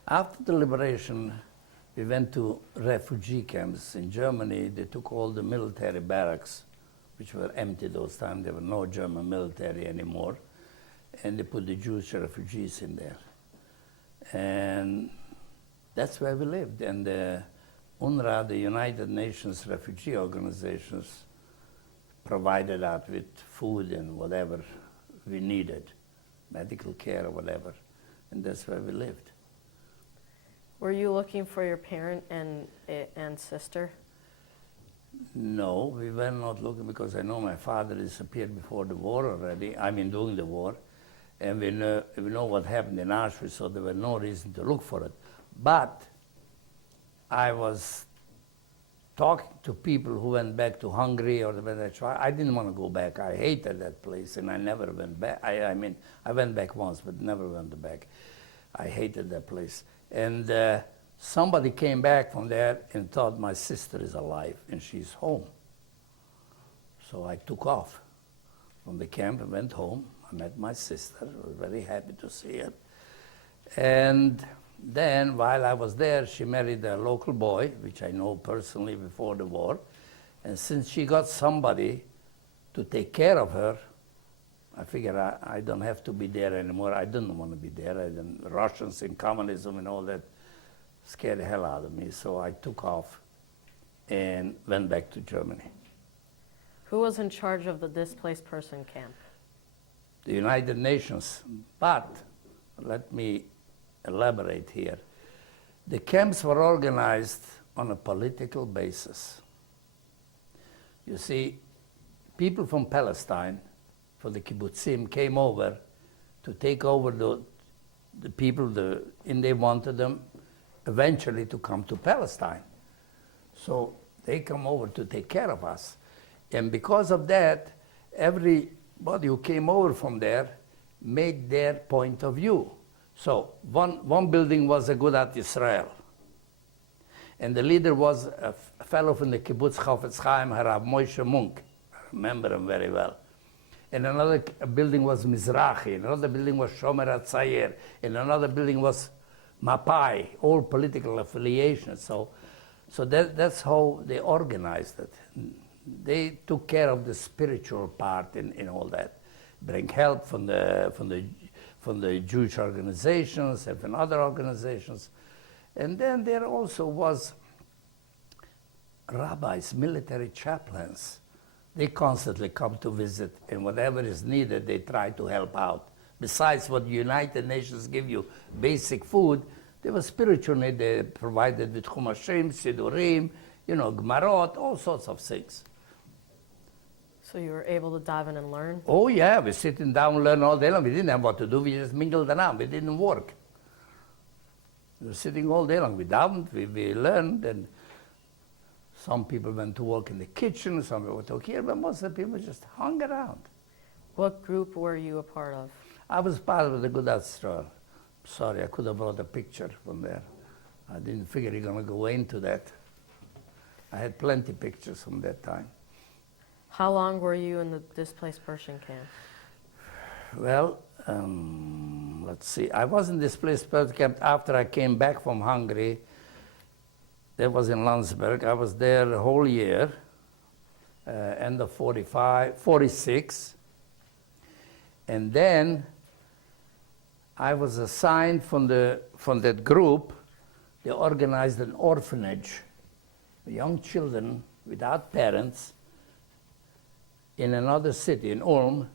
After the liberation, we went to refugee camps in Germany. They took all the military barracks, which were empty those times. There were no German military anymore. And they put the Jewish refugees in there. And that's where we lived. And UNRWA, the United Nations Refugee Organizations, provided us with food and whatever we needed, medical care or whatever. And that's where we lived. Were you looking for your parent and sister? No, we were not looking because I know my father disappeared before the war already, during the war. And we know what happened in Auschwitz, so there was no reason to look for it. But I was talking to people who went back to Hungary or Venezuela. I didn't want to go back. I hated that place, and I never went back. I went back once, but never went back. I hated that place. And somebody came back from there and thought my sister is alive, and she's home. So I took off from the camp and went home. I met my sister. I was very happy to see her. And then, while I was there, she married a local boy, which I know personally before the war. And since she got somebody to take care of her, I figured I don't have to be there anymore. I didn't want to be there. Russians and communism and all that scared the hell out of me. So I took off and went back to Germany. Who was in charge of the displaced person camp? The United Nations. But let me elaborate here. The camps were organized on a political basis. You see, people from Palestine, for the kibbutzim, came over to take over the people, and they wanted them eventually to come to Palestine. So they come over to take care of us. And because of that, everybody who came over from there made their point of view. So one building was a Agudat Yisrael. And the leader was a fellow from the kibbutz Chafetz Chaim, Harav Moshe Munk. I remember him very well. And another building was Mizrahi. Another building was Shomer HaTzayer. And another building was Mapai, all political affiliations. So that's how they organized it. They took care of the spiritual part in all that. Bring help from the Jewish organizations and from other organizations. And then there also was rabbis, military chaplains. They constantly come to visit, and whatever is needed, they try to help out. Besides what the United Nations give you, basic food, they were spiritual need. They provided with Chumashim, Sidurim, Gmarot, all sorts of things. So you were able to dive in and learn? Oh yeah, we're sitting down, learn all day long. We didn't have what to do. We just mingled around. We didn't work. We were sitting all day long. We davened, we learned, and some people went to work in the kitchen, some people went to here, but most of the people just hung around. What group were you a part of? I was part of the Good Stroll. Sorry, I could have brought a picture from there. I didn't figure you're going to go into that. I had plenty pictures from that time. How long were you in the displaced Persian camp? Well, let's see. I was in displaced Persian camp after I came back from Hungary. That was in Landsberg. I was there the whole year, end of 46. And then I was assigned from that group. They organized an orphanage for young children without parents in another city, in Ulm,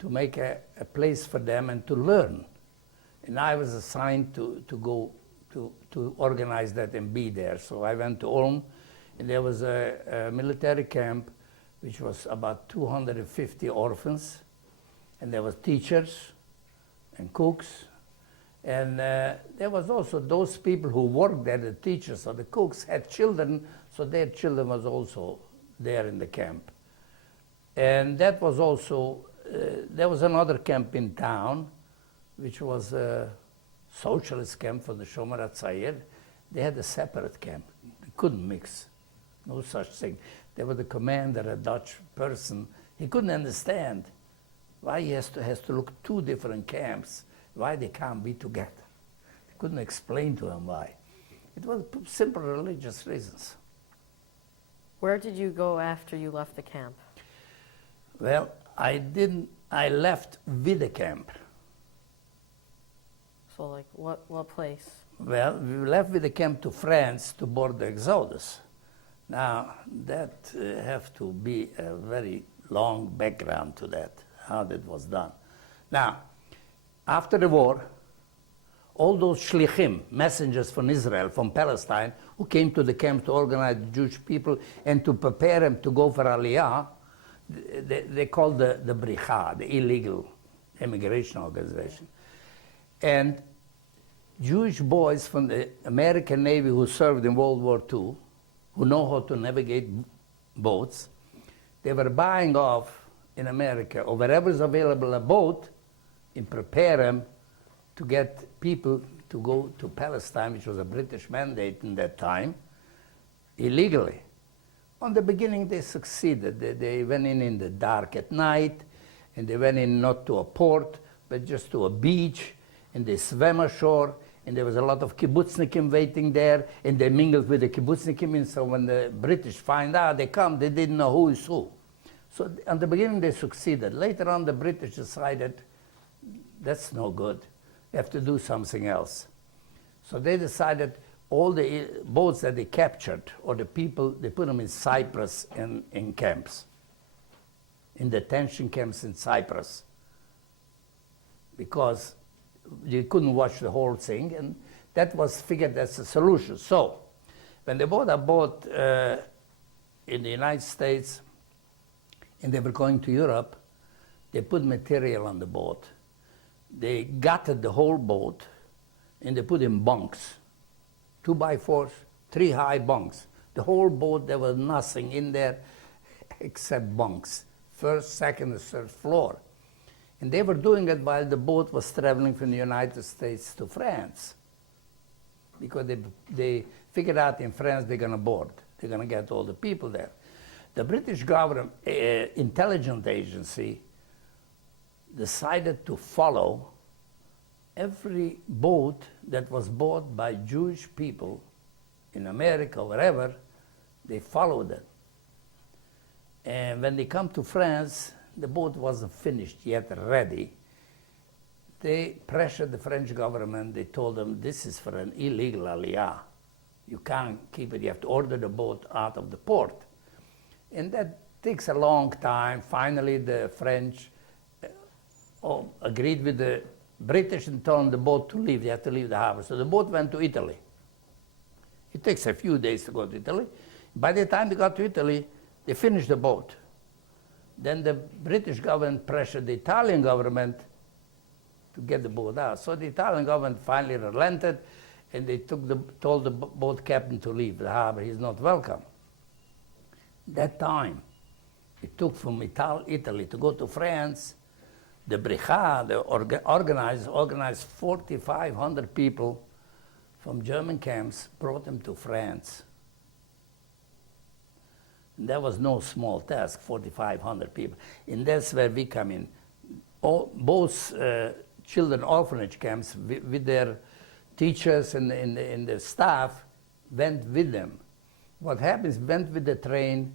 to make a place for them and to learn. And I was assigned to go to organize that and be there. So I went to Ulm, and there was a military camp which was about 250 orphans, and there were teachers and cooks, and there was also those people who worked there, the teachers or the cooks, had children, so their children was also there in the camp. And that was also, there was another camp in town, which was a socialist camp for the Shomer HaTzair. They had a separate camp. They couldn't mix, no such thing. There was the commander, a Dutch person. He couldn't understand why he has to look two different camps, why they can't be together. They couldn't explain to him why. It was simple religious reasons. Where did you go after you left the camp? Well, I left with the camp. So like what place? Well, we left with the camp to France to board the Exodus. Now, that have to be a very long background to that, how that was done. Now, after the war, all those shlichim, messengers from Israel, from Palestine, who came to the camp to organize the Jewish people and to prepare them to go for Aliyah, they called the Bricha, the illegal immigration organization. And Jewish boys from the American Navy who served in World War II, who know how to navigate boats, they were buying off in America, or wherever is available a boat, and prepare them to get people to go to Palestine, which was a British mandate in that time, illegally. On the beginning, they succeeded. They went in the dark at night, and they went in not to a port, but just to a beach, and they swam ashore, and there was a lot of kibbutznikim waiting there, and they mingled with the kibbutznikim, and so when the British find out they come, they didn't know who is who. So at the beginning, they succeeded. Later on, the British decided, that's no good. We have to do something else. So they decided all the boats that they captured, or the people, they put them in Cyprus in camps, in detention camps in Cyprus, because you couldn't watch the whole thing, and that was figured as a solution. So when they bought a boat in the United States, and they were going to Europe, they put material on the boat. They gutted the whole boat, and they put in bunks. 2x4s, 3 high bunks. The whole boat, there was nothing in there except bunks. First, second, and third floor. And they were doing it while the boat was traveling from the United States to France. Because they figured out in France they're going to board. They're going to get all the people there. The British government, intelligence agency, decided to follow every boat that was bought by Jewish people in America, wherever, they followed it. And when they come to France, the boat wasn't finished yet, ready. They pressured the French government. They told them, this is for an illegal aliyah. You can't keep it. You have to order the boat out of the port. And that takes a long time. Finally, the French agreed with the British and told the boat to leave. They have to leave the harbor. So the boat went to Italy. It takes a few days to go to Italy. By the time they got to Italy, they finished the boat. Then the British government pressured the Italian government to get the boat out. So the Italian government finally relented, and they told the boat captain to leave the harbor. He's not welcome. That time, it took from Italy to go to France. The Brigade, the organized 4,500 people from German camps, brought them to France. And that was no small task, 4,500 people. And that's where we come in. Both children orphanage camps with their teachers and the staff went with them. What happens, went with the train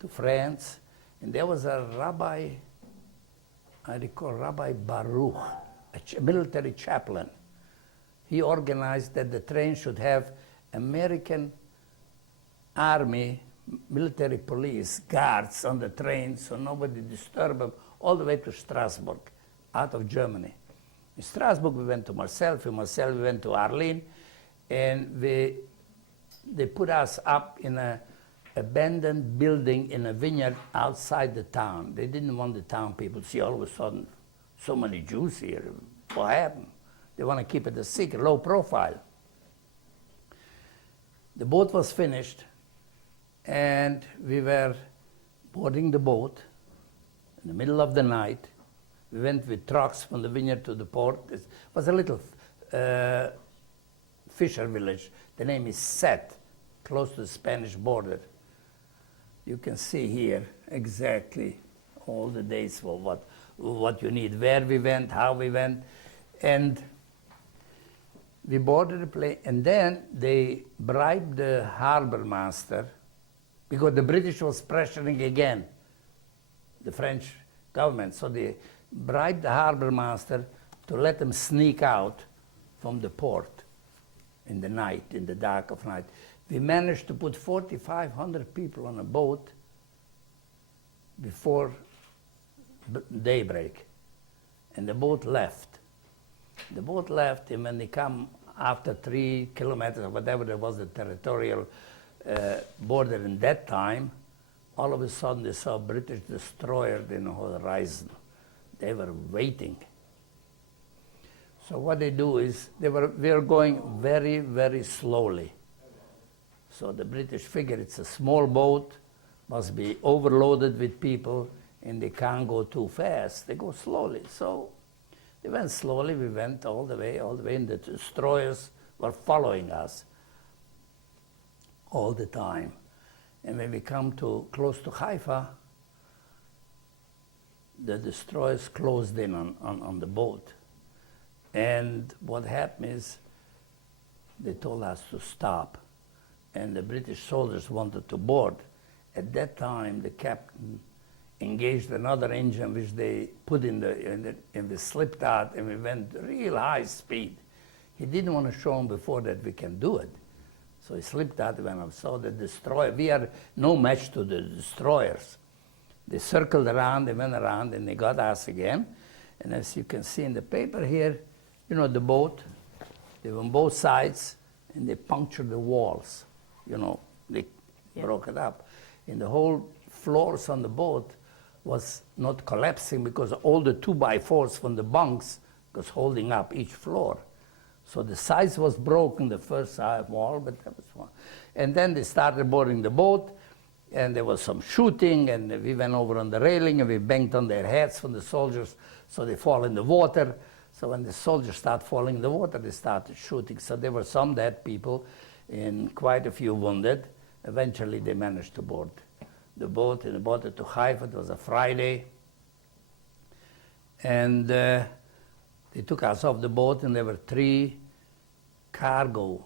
to France, and there was a rabbi, I recall Rabbi Baruch, a military chaplain. He organized that the train should have American army, military police, guards on the train so nobody disturb them, all the way to Strasbourg, out of Germany. In Strasbourg we went to Marseille, from Marseille we went to Arlene, and they put us up in an abandoned building in a vineyard outside the town. They didn't want the town people to see all of a sudden so many Jews here. What happened? They want to keep it a secret, low profile. The boat was finished, and we were boarding the boat in the middle of the night. We went with trucks from the vineyard to the port. It was a little fisher village. The name is Set, close to the Spanish border. You can see here exactly all the dates for what you need, where we went, how we went. And we boarded the plane, and then they bribed the harbor master, because the British was pressuring again the French government. So they bribed the harbor master to let them sneak out from the port in the night, in the dark of night. We managed to put 4,500 people on a boat before daybreak, and the boat left. The boat left, and when they come after 3 kilometers or whatever there was the territorial border in that time, all of a sudden they saw British destroyer in the horizon. They were waiting. So what they do is, we were going very, very slowly. So the British figured it's a small boat, must be overloaded with people, and they can't go too fast. They go slowly. So they went slowly. We went all the way, and the destroyers were following us all the time. And when we come close to Haifa, the destroyers closed in on the boat. And what happened is, they told us to stop. And the British soldiers wanted to board. At that time, the captain engaged another engine which they put in the slipped out, and we went real high speed. He didn't want to show them before that we can do it. So he slipped out when I saw the destroyer. We are no match to the destroyers. They circled around, they went around, and they got us again. And as you can see in the paper here, you know, the boat, they were on both sides, and they punctured the walls. You know, they broke it up. And the whole floors on the boat was not collapsing because all the 2x4s from the bunks was holding up each floor. So the sides was broken, the first side wall, but that was one. And then they started boarding the boat, and there was some shooting, and we went over on the railing, and we banged on their heads from the soldiers, so they fall in the water. So when the soldiers start falling in the water, they started shooting. So there were some dead people and quite a few wounded. Eventually, they managed to board the boat, and they brought it to Haifa. It was a Friday. And they took us off the boat, and there were 3 cargo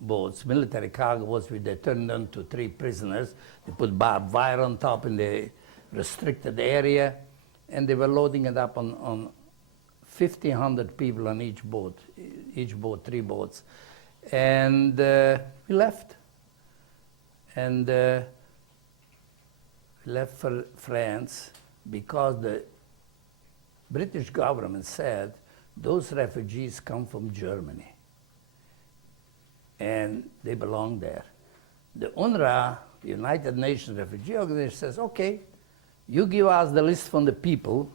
boats, military cargo boats, which they turned into 3 prisoners. They put barbed wire on top in the restricted area, and they were loading it up on 1,500 people on each boat 3 boats. And we left. And we left for France because the British government said those refugees come from Germany and they belong there. The UNRWA, the United Nations Refugee Organization, says, okay, you give us the list from the people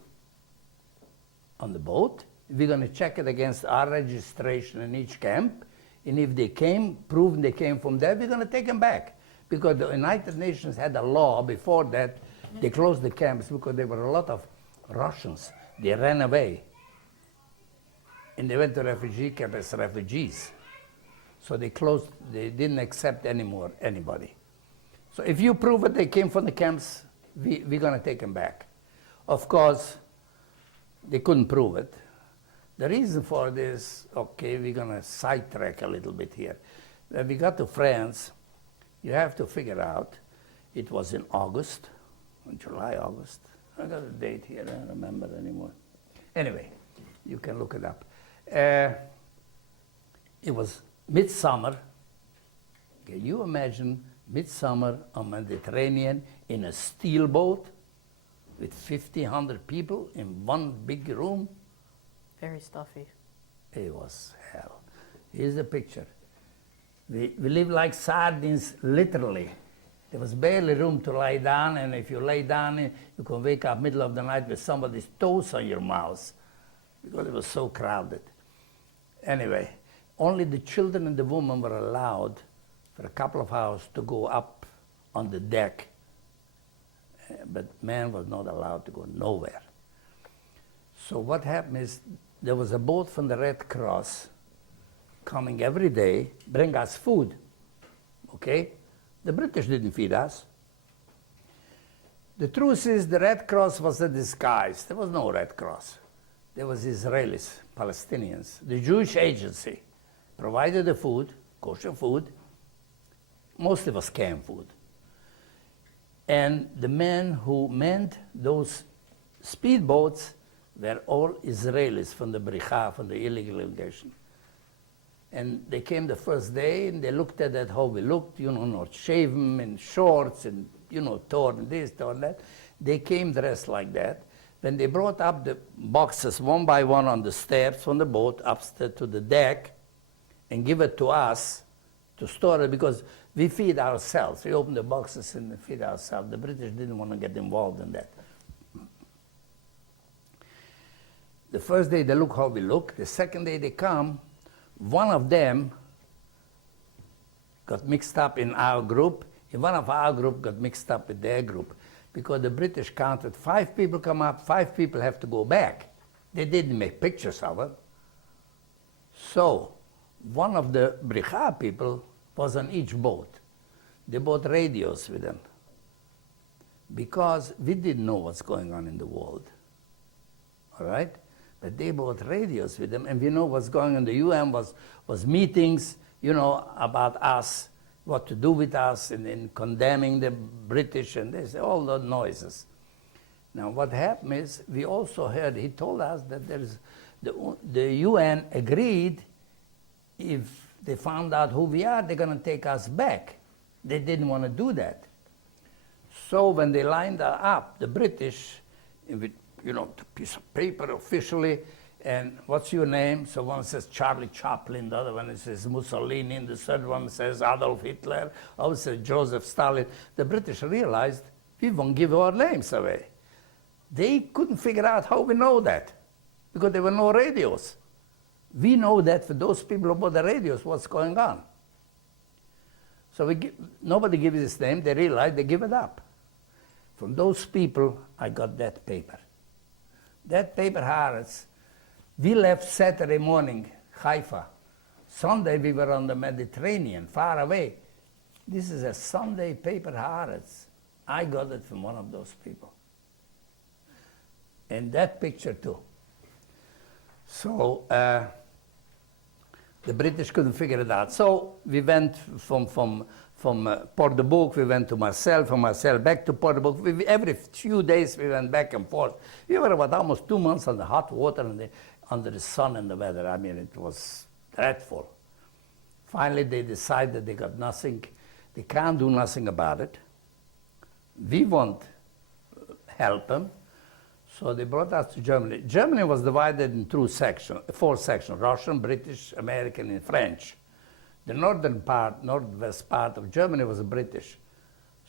on the boat. We're going to check it against our registration in each camp. And if they came, proven they came from there, we're going to take them back. Because the United Nations had a law before that, they closed the camps because there were a lot of Russians. They ran away. And they went to refugee camp as refugees. So they closed, they didn't accept anymore anybody. So if you prove that they came from the camps, we're going to take them back. Of course, they couldn't prove it. The reason for this, okay, we're going to sidetrack a little bit here. When we got to France, you have to figure out, it was in August, in July, August. I got a date here, I don't remember anymore. Anyway, you can look it up. It was midsummer. Can you imagine midsummer on Mediterranean in a steel boat with 1,500 people in one big room? Very stuffy. It was hell. Here's the picture. We lived like sardines, literally. There was barely room to lie down, and if you lay down, you can wake up middle of the night with somebody's toes on your mouth because it was so crowded. Anyway, only the children and the women were allowed for a couple of hours to go up on the deck, but man was not allowed to go nowhere. So what happened is there was a boat from the Red Cross coming every day, bring us food, okay? The British didn't feed us. The truth is the Red Cross was a disguise. There was no Red Cross. There was Israelis, Palestinians. The Jewish agency provided the food, kosher food, mostly was canned food. And the men who manned those speedboats were all Israelis from the Bricha, from the illegal immigration. And they came the first day and they looked at that, how we looked, you know, not shaven and shorts and, you know, torn this, torn that. They came dressed like that. When they brought up the boxes one by one on the steps from the boat upstairs to the deck and give it to us to store it because we feed ourselves. We open the boxes and feed ourselves. The British didn't want to get involved in that. The first day they look how we look. The second day they come, one of them got mixed up in our group, and one of our group got mixed up with their group. Because the British counted 5 people come up, 5 people have to go back. They didn't make pictures of it. So one of the Bricha people was on each boat. They bought radios with them because we didn't know what's going on in the world, all right? But they bought radios with them, and we know what's going on. The UN was meetings, you know, about us, what to do with us, and in condemning the British and this, all the noises. Now, what happened is, we also heard, he told us that there's the UN agreed if they found out who we are, they're going to take us back. They didn't want to do that. So when they lined up, the British, with, you know, the piece of paper officially, and what's your name? So one says Charlie Chaplin, the other one says Mussolini, and the third one says Adolf Hitler, other says Joseph Stalin. The British realized we won't give our names away. They couldn't figure out how we know that, because there were no radios. We know that for those people about the radios, what's going on. So nobody gives his name, they realize they give it up. From those people, I got that paper. That paper, Haaretz, we left Saturday morning, Haifa. Sunday we were on the Mediterranean, far away. This is a Sunday paper, Haaretz. I got it from one of those people. And that picture too. So the British couldn't figure it out. So we went from Port-de-Bouc, we went to Marseille, from Marseille back to Port-de-Bouc. Every few days we went back and forth. We were about almost 2 months on the hot water and under the sun and the weather. I mean, it was dreadful. Finally, they decided they got nothing, they can't do nothing about it. We won't help them. So they brought us to Germany. Germany was divided in four sections, Russian, British, American, and French. The northwest part of Germany was British.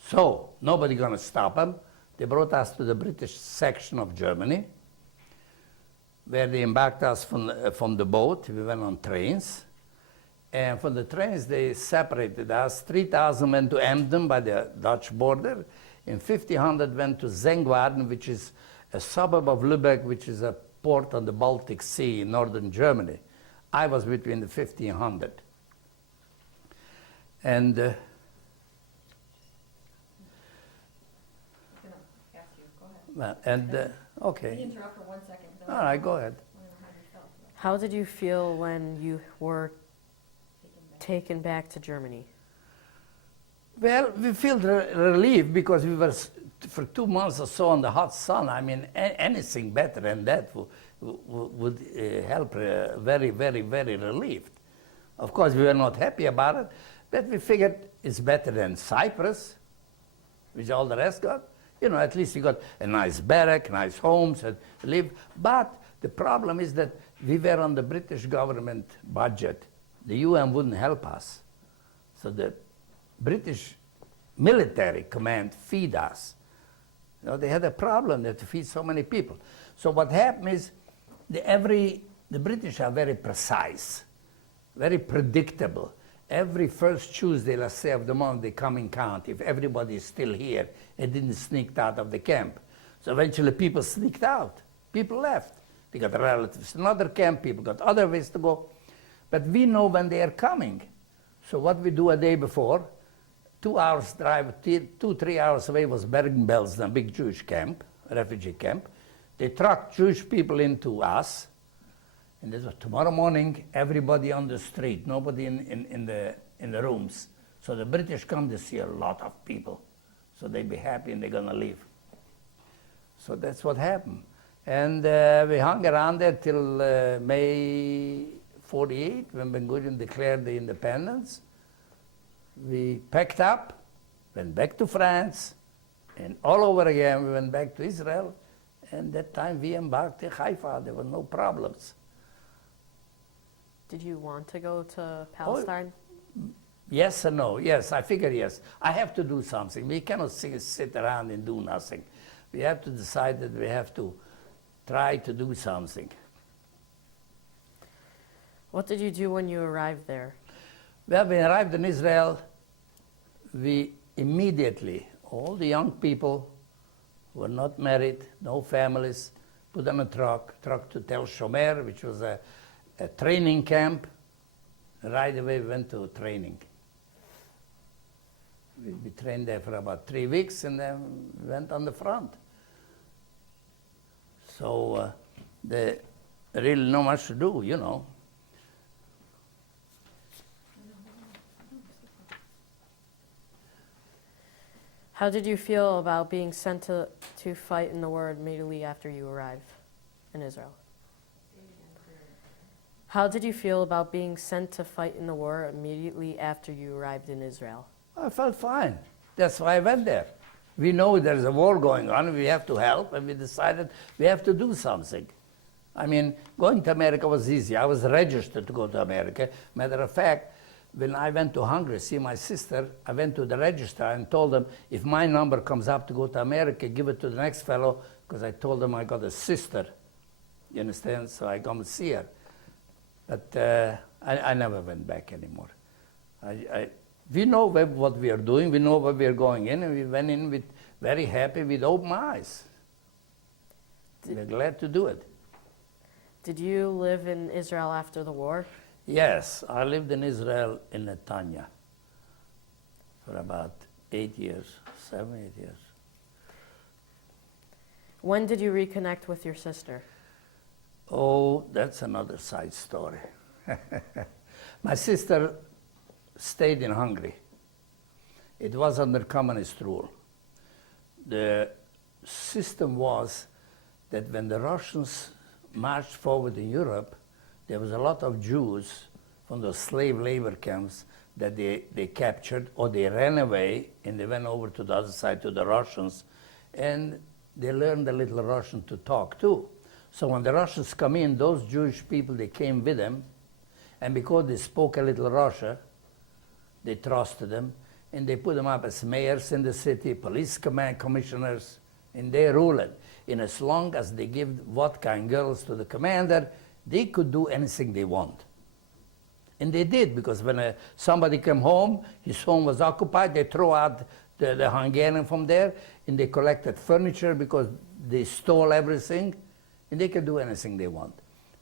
So nobody gonna stop them. They brought us to the British section of Germany, where they embarked us from the boat. We went on trains. And from the trains, they separated us. 3,000 went to Emden by the Dutch border, and 1,500 went to Zengwarden, which is a suburb of Lübeck, which is a port on the Baltic Sea in northern Germany. I was between the 1,500. And I'm gonna ask you, go ahead. okay. Can you interrupt for 1 second? All right, go ahead. I wanna know how you felt about it. How did you feel when you were taken back to Germany? Well, we feel relief because we were for 2 months or so in the hot sun. I mean, anything better than that would help. Very, very, very relieved. Of course, we were not happy about it, but we figured it's better than Cyprus, which all the rest got. You know, at least you got a nice barrack, nice homes, and live. But the problem is that we were on the British government budget. The UN wouldn't help us. So the British military command feed us. You know, they had a problem to feed so many people. So what happened is the British are very precise, very predictable. Every first Tuesday, let's say, of the month, they come and count if everybody is still here and didn't sneak out of the camp. So eventually people sneaked out. People left. They got relatives in another camp, people got other ways to go. But we know when they are coming. So what we do a day before, 2 hours drive, 2-3 hours away was Bergen-Belsen, a big Jewish camp, refugee camp. They trucked Jewish people into us, and this was tomorrow morning, everybody on the street, nobody in the rooms. So the British come to see a lot of people. So they be happy and they're gonna leave. So that's what happened. And we hung around there till May 48, when Ben Gurion declared the independence. We packed up, went back to France, and all over again we went back to Israel. And that time we embarked in Haifa. There were no problems. Did you want to go to Palestine? Yes and no. Yes, I figure yes. I have to do something. We cannot sit around and do nothing. We have to decide that we have to try to do something. What did you do when you arrived there? Well, when we arrived in Israel, we immediately, all the young people who were not married, no families, put on a truck to Tel Shomer, which was a training camp. Right away we went to training. We trained there for about 3 weeks and then went on the front. So there really not much to do, you know. How did you feel about being sent to fight in the war immediately after you arrived in Israel? How did you feel about being sent to fight in the war immediately after you arrived in Israel? I felt fine. That's why I went there. We know there's a war going on, we have to help, and we decided we have to do something. I mean, going to America was easy. I was registered to go to America. Matter of fact, when I went to Hungary, see my sister, I went to the registrar and told them, if my number comes up to go to America, give it to the next fellow, because I told them I got a sister. You understand? So I come and see her. But I never went back anymore. We know what we are doing, we know where we are going in, and we went in with very happy, with open eyes. We're glad to do it. Did you live in Israel after the war? Yes, I lived in Israel in Netanya for about 8 years, 7, 8 years. When did you reconnect with your sister? Oh, that's another side story. My sister stayed in Hungary. It was under communist rule. The system was that when the Russians marched forward in Europe, there was a lot of Jews from those slave labor camps that they captured, or they ran away and they went over to the other side to the Russians, and they learned a little Russian to talk too. So when the Russians come in, those Jewish people, they came with them, and because they spoke a little Russian, they trusted them, and they put them up as mayors in the city, police commissioners, and they ruled. And as long as they give vodka and girls to the commander, they could do anything they want. And they did, because when somebody came home, his home was occupied, they threw out the Hungarian from there, and they collected furniture because they stole everything, and they could do anything they want.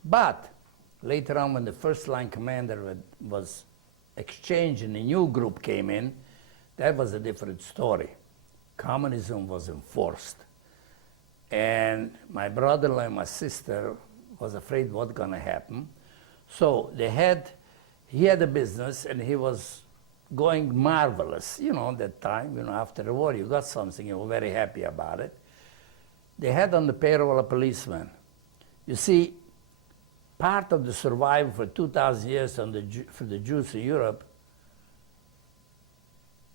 But later on, when the first line commander was exchanged and a new group came in, that was a different story. Communism was enforced. And my brother-in-law and my sister was afraid what's going to happen. So he had a business, and he was going marvelous. You know, that time, after the war, you got something, you were very happy about it. They had on the payroll a policeman. You see, part of the survival for 2,000 years for the Jews in Europe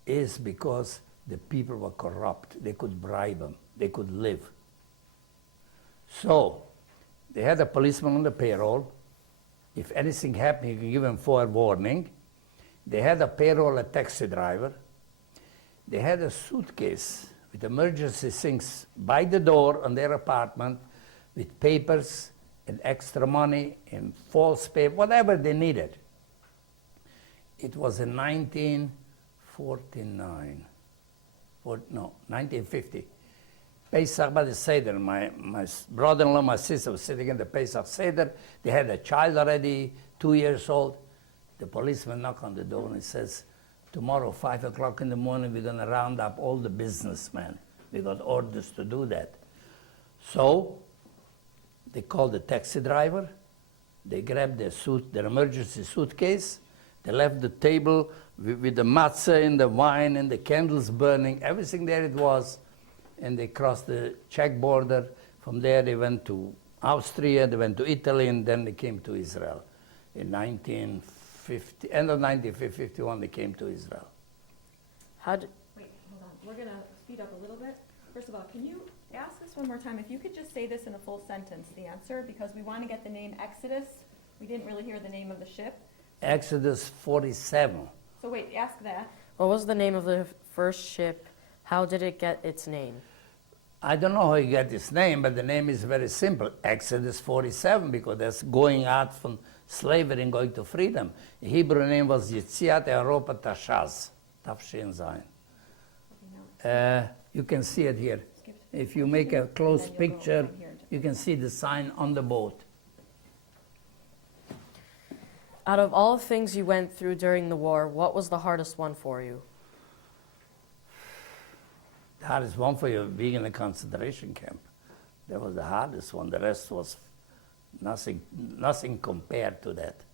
is because the people were corrupt. They could bribe them. They could live. So they had a policeman on the payroll. If anything happened, you could give them forewarning. They had a payroll, a taxi driver. They had a suitcase with emergency things by the door on their apartment with papers and extra money and false paper, whatever they needed. It was in 1950. Pesach by the Seder. My brother-in-law, my sister was sitting in the Pesach Seder. They had a child already, 2 years old. The policeman knocked on the door and he says, tomorrow, 5 o'clock in the morning, we're going to round up all the businessmen. We got orders to do that. So they called the taxi driver. They grabbed their emergency suitcase. They left the table with the matzah and the wine and the candles burning, everything there it was. And they crossed the Czech border. From there they went to Austria, they went to Italy, and then they came to Israel. In 1950, end of 1951, they came to Israel. Wait, hold on. We're going to speed up a little bit. First of all, can you ask us one more time, if you could just say this in a full sentence, the answer, because we want to get the name Exodus. We didn't really hear the name of the ship. Exodus 47. So wait, ask that. What was the name of the first ship? How did it get its name? I don't know how he got his name, but the name is very simple, Exodus 47, because that's going out from slavery and going to freedom. The Hebrew name was Yetziat Europa Tashaz, Tafshin Zayin. You can see it here. If you make a close picture, you can see the sign on the boat. Out of all the things you went through during the war, what was the hardest one for you? The hardest one for you being in a concentration camp. That was the hardest one. The rest was nothing compared to that.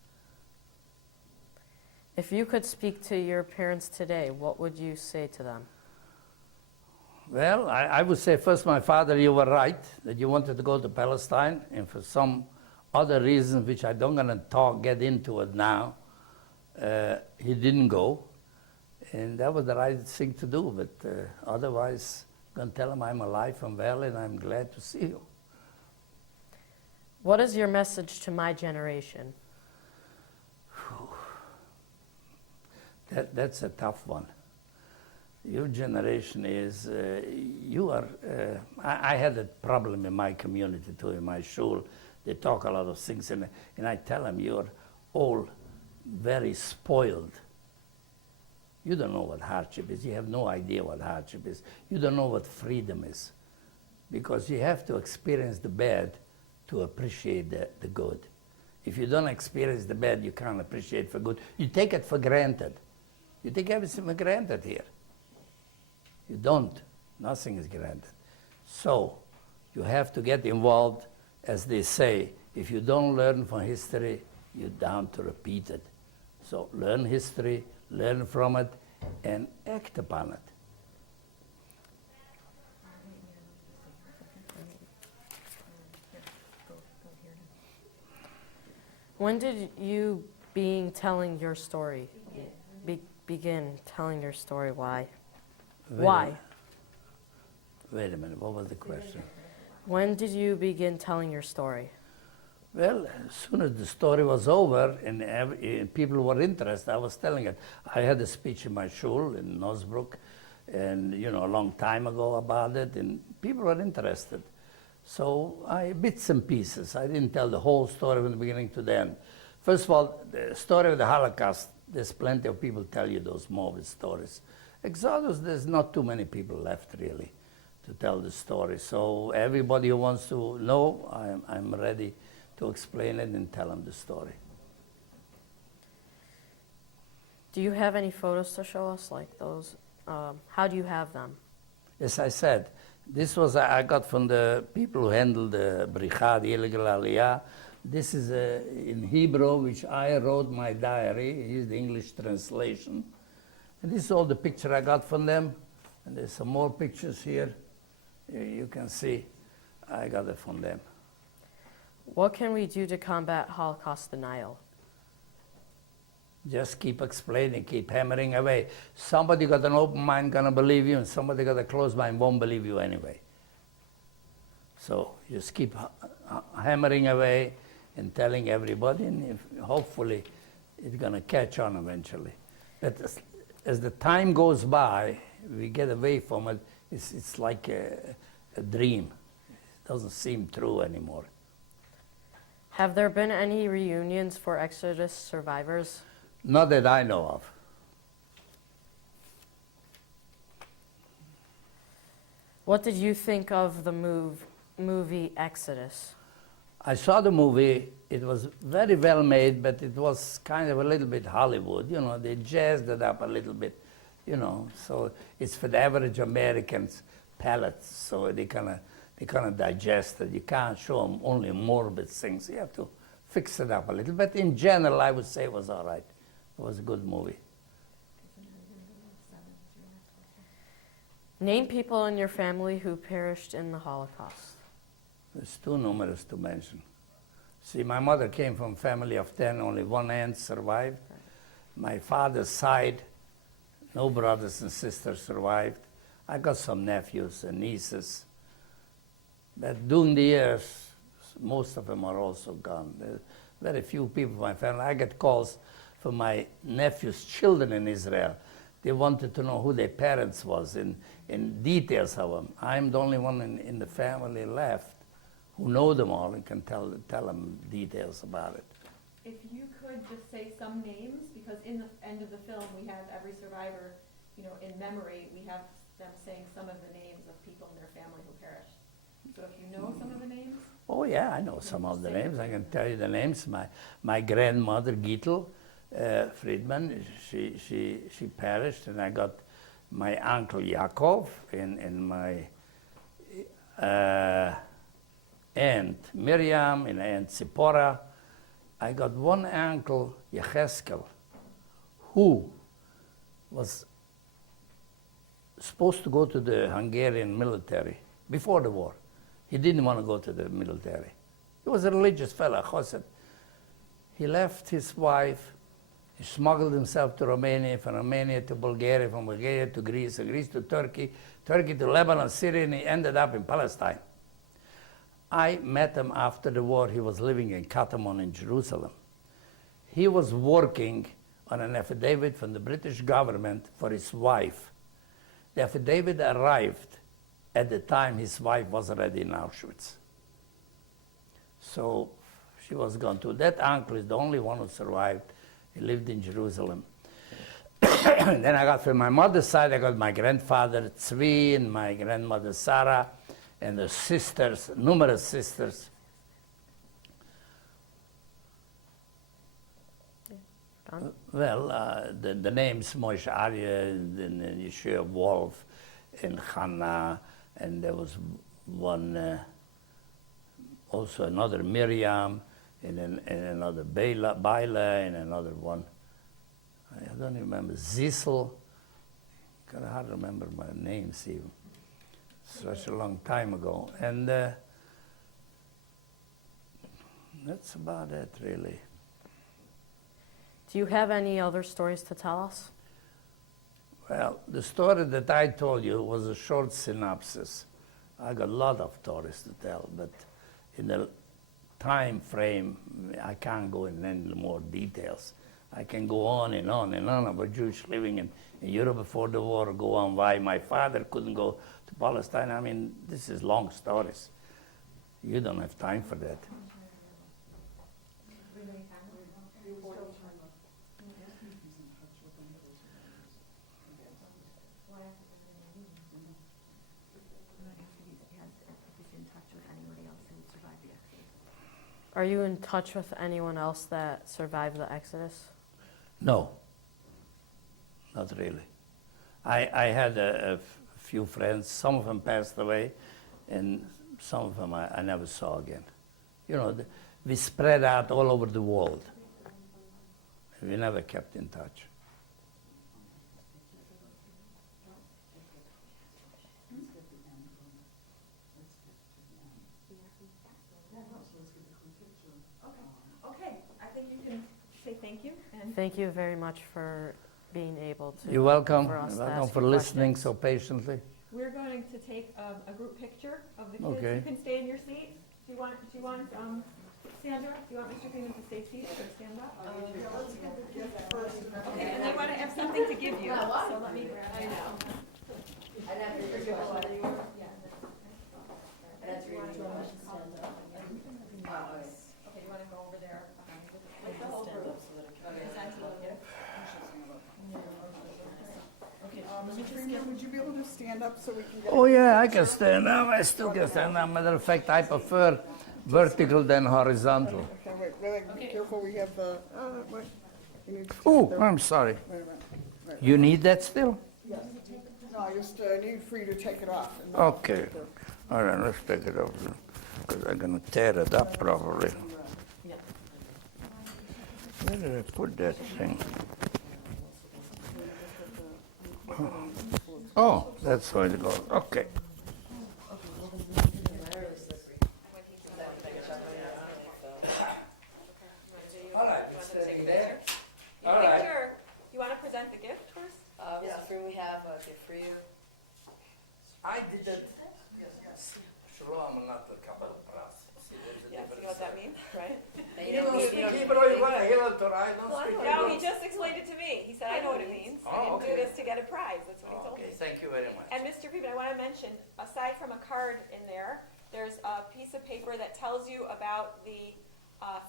If you could speak to your parents today, what would you say to them? Well, I would say first, my father, you were right, that you wanted to go to Palestine, and for some other reasons, which I don't gonna get into it now, he didn't go. And that was the right thing to do, but otherwise, I'm going to tell him I'm alive and well, and I'm glad to see you. What is your message to my generation? That's a tough one. Your generation is, I had a problem in my community too, in my shul. They talk a lot of things, and I tell them, you're all very spoiled. You don't know what hardship is. You have no idea what hardship is. You don't know what freedom is. Because you have to experience the bad to appreciate the good. If you don't experience the bad, you can't appreciate the good. You take it for granted. You take everything for granted here. You don't. Nothing is granted. So you have to get involved, as they say. If you don't learn from history, you're down to repeat it. So learn history, learn from it, and act upon it. When did you telling your story. Begin telling your story. Why? Wait a Why? minute. Wait a minute, what was the question? When did you begin telling your story? Well, as soon as the story was over and people were interested, I was telling it. I had a speech in my shul in Nosbrook, and a long time ago about it, and people were interested. So bits and pieces. I didn't tell the whole story from the beginning to the end. First of all, the story of the Holocaust, there's plenty of people tell you those morbid stories. Exodus, there's not too many people left really to tell the story. So everybody who wants to know, I'm ready to explain it and tell them the story. Do you have any photos to show us, like those? How do you have them? As I said, this was I got from the people who handled the Bricha, the illegal Aliyah. This is in Hebrew, which I wrote my diary. Here's the English translation. And this is all the picture I got from them. And there's some more pictures here. You can see I got it from them. What can we do to combat Holocaust denial? Just keep explaining, keep hammering away. Somebody got an open mind gonna believe you, and somebody got a closed mind won't believe you anyway. So just keep hammering away and telling everybody, and hopefully it's gonna catch on eventually. But as the time goes by, we get away from it. It's like a dream. It doesn't seem true anymore. Have there been any reunions for Exodus survivors? Not that I know of. What did you think of the movie Exodus? I saw the movie. It was very well made, but it was kind of a little bit Hollywood. They jazzed it up a little bit, So it's for the average American's palate, so they kind of digest it. You can't show them only morbid things. You have to fix it up a little. But in general, I would say it was all right. It was a good movie. Name people in your family who perished in the Holocaust. It's too numerous to mention. See, my mother came from a family of 10. Only one aunt survived. My father's side, no brothers and sisters survived. I got some nephews and nieces. But during the years, most of them are also gone. There's very few people in my family. I get calls from my nephew's children in Israel. They wanted to know who their parents was and details of them. I'm the only one in the family left who know them all and can tell them details about it. If you could just say some names, because in the end of the film, we have every survivor, in memory, we have them saying some of the names of people in their family who perished. So if you know some of the names? Oh yeah, I know some of the names. I can tell you the names. My grandmother, Gittel, Friedman, she perished, and I got my uncle Yaakov and my aunt Miriam and aunt Zipporah. I got one uncle, Yecheskel, who was supposed to go to the Hungarian military before the war. He didn't want to go to the military. He was a religious fellow, Chosed. He left his wife. He smuggled himself to Romania, from Romania to Bulgaria, from Bulgaria to Greece, Greece to Turkey, Turkey to Lebanon, Syria, and he ended up in Palestine. I met him after the war. He was living in Katamon in Jerusalem. He was working on an affidavit from the British government for his wife. The affidavit arrived at the time his wife was already in Auschwitz. So she was gone too. That uncle is the only one who survived. He lived in Jerusalem. Then I got from my mother's side, I got my grandfather Tzvi and my grandmother Sarah and the sisters, numerous sisters. Well, the names Moshe Arya and Yeshua Wolf and Hannah, and there was one, also another Miriam, and another Baila, and another one. I don't remember, Zissel. I hardly remember my names even. Such a long time ago. And that's about it, really. Do you have any other stories to tell us? Well, the story that I told you was a short synopsis. I got a lot of stories to tell, but in the time frame, I can't go in any more details. I can go on and on and on about Jews living in Europe before the war, go on why my father couldn't go to Palestine. I mean, this is long stories. You don't have time for that. Are you in touch with anyone else that survived the Exodus? No, not really. I had a few friends. Some of them passed away, and some of them I never saw again. You know, we spread out all over the world. We never kept in touch. Okay, I think you can say thank you and Thank you very much for being able to. You're welcome. for us You're to welcome ask for you listening questions. so patiently. we're going to take a group picture of the kids. Okay. You can stay in your seat. Do you want Sandra, do you want Mr. Freeman to stay seated or stand up? Yeah, let's get the gift first. Okay, and they want to have something to give you, so let me grab it. Okay, you want to go over there with the whole group? Present a little gift. Mr. Freeman, would you be able to stand up so we can get? Oh yeah, I can stand up. I still can stand up. Matter of fact, I prefer vertical than horizontal. Okay, wait, be careful, we have the, wait. You need to take Oh, the- I'm sorry. Wait a minute. Wait. You need that still? Yes. No, I just need for you to take it off. and Okay. All right, let's take it off, because I'm going to tear it up probably. Where did I put that thing? Oh, that's where it goes. Okay. All right, it's standing there. All right. Picture, you want to present the gift first? Mr. Freeman, we have a gift for you. I didn't. Shalom, not a couple of brass. Yes, you know what that means, right? You don't speak Hebrew, you want a Hillel Torah, I don't speak No, Hebrew. he just explained it to me. He said, I know what it means. I Oh, didn't do okay. this to get a prize. That's what he told Okay, me. thank you very much. And Mr. Freeman, I want to mention, aside from a card in there, there's a piece of paper that tells you about the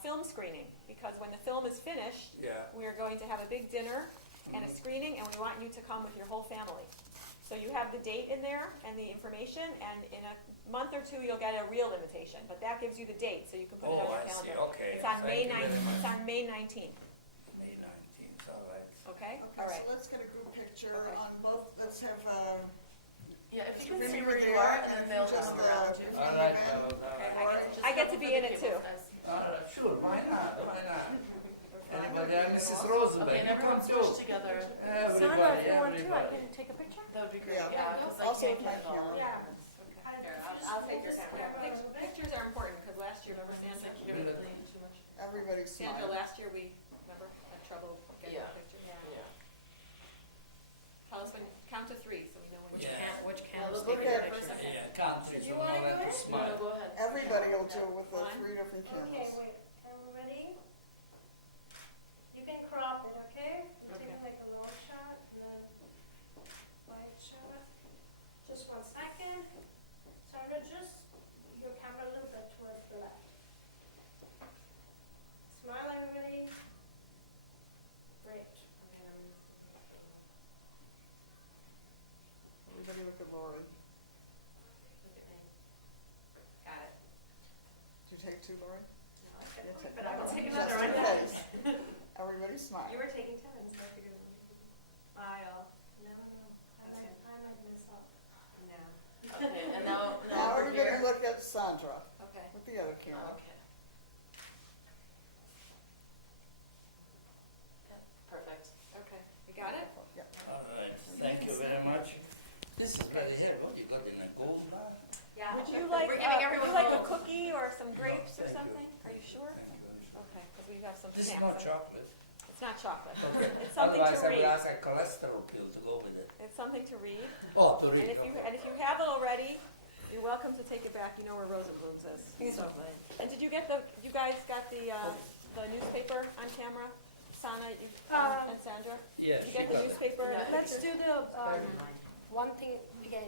film screening. Because when the film is finished, Yeah. we are going to have a big dinner and a screening, and we want you to come with your whole family. So you have the date in there and the information, and in a month or two, you'll get a real invitation. But that gives you the date, so you can put it on Oh, your I see, calendar. okay. It's on Thank May you very 19th. much. It's on May 19th, May 19th, all right. okay? Okay, All right. so let's get a group picture Okay. on both, let's have, Yeah, if Mr. you can Freeman see right where you there, are, and and if then they'll you just, come around you. All right, fellas, all Okay, right. I get to be in it too. All right, sure, why not, why not? Anybody, Mrs. Rosenberg, Okay, and you come everyone's too. smushed together. Everybody, everybody. take a picture? That would be great. Yeah, Yeah, because I also can't with my get it all. camera. Yeah. I'll take your camera. Pictures are important, because last year, remember Sandra? Thank you. Lean too much. Everybody Sandra, smile. last year, we, remember, had trouble getting Yeah. the picture. Yeah. Tell us when, count to 3, so we know when Which Yeah. which Yeah, camera's let's look taking at the it for a picture? second. Yeah, countries You will wanna know go when to in? No, smile. no, go ahead. Everybody will do it with the One. 3 different cameras. wait. Are we ready? You can crop it, okay? We're Okay. taking like a long shot and then wide shot. Just 1 second. Sandra, just your camera a little bit towards the left. Smile, everybody. Great. Everybody look at Lori. Got it. Did you take 2, Lori? But I will take Just another in one. case. Everybody smile. You were taking turns, don't you? Smile. No, I might mess up. No. Okay, and now Now over everybody here. look at Sandra Okay. with the other camera. Okay. Yeah, perfect. Okay. You got it? All right, thank you very much. This is very here, what you got in a gold bar? Yeah. Would you like, We're giving would everyone you like a gold. cookie or some grapes or thank you. something? Are you sure? Thank you very much. Okay, because we have some This is snacks. not chocolate. It's It's not chocolate. It's something Otherwise, to I would read. ask a cholesterol pill to go with it. It's something to read. Oh, to read. And if you have it already, you're welcome to take it back. You know where Rosenblum's is. So, and did you get you guys got the newspaper on camera? Sana and Sandra? Yeah, Did you she get the got it. newspaper? and the Let's picture? do the one thing again.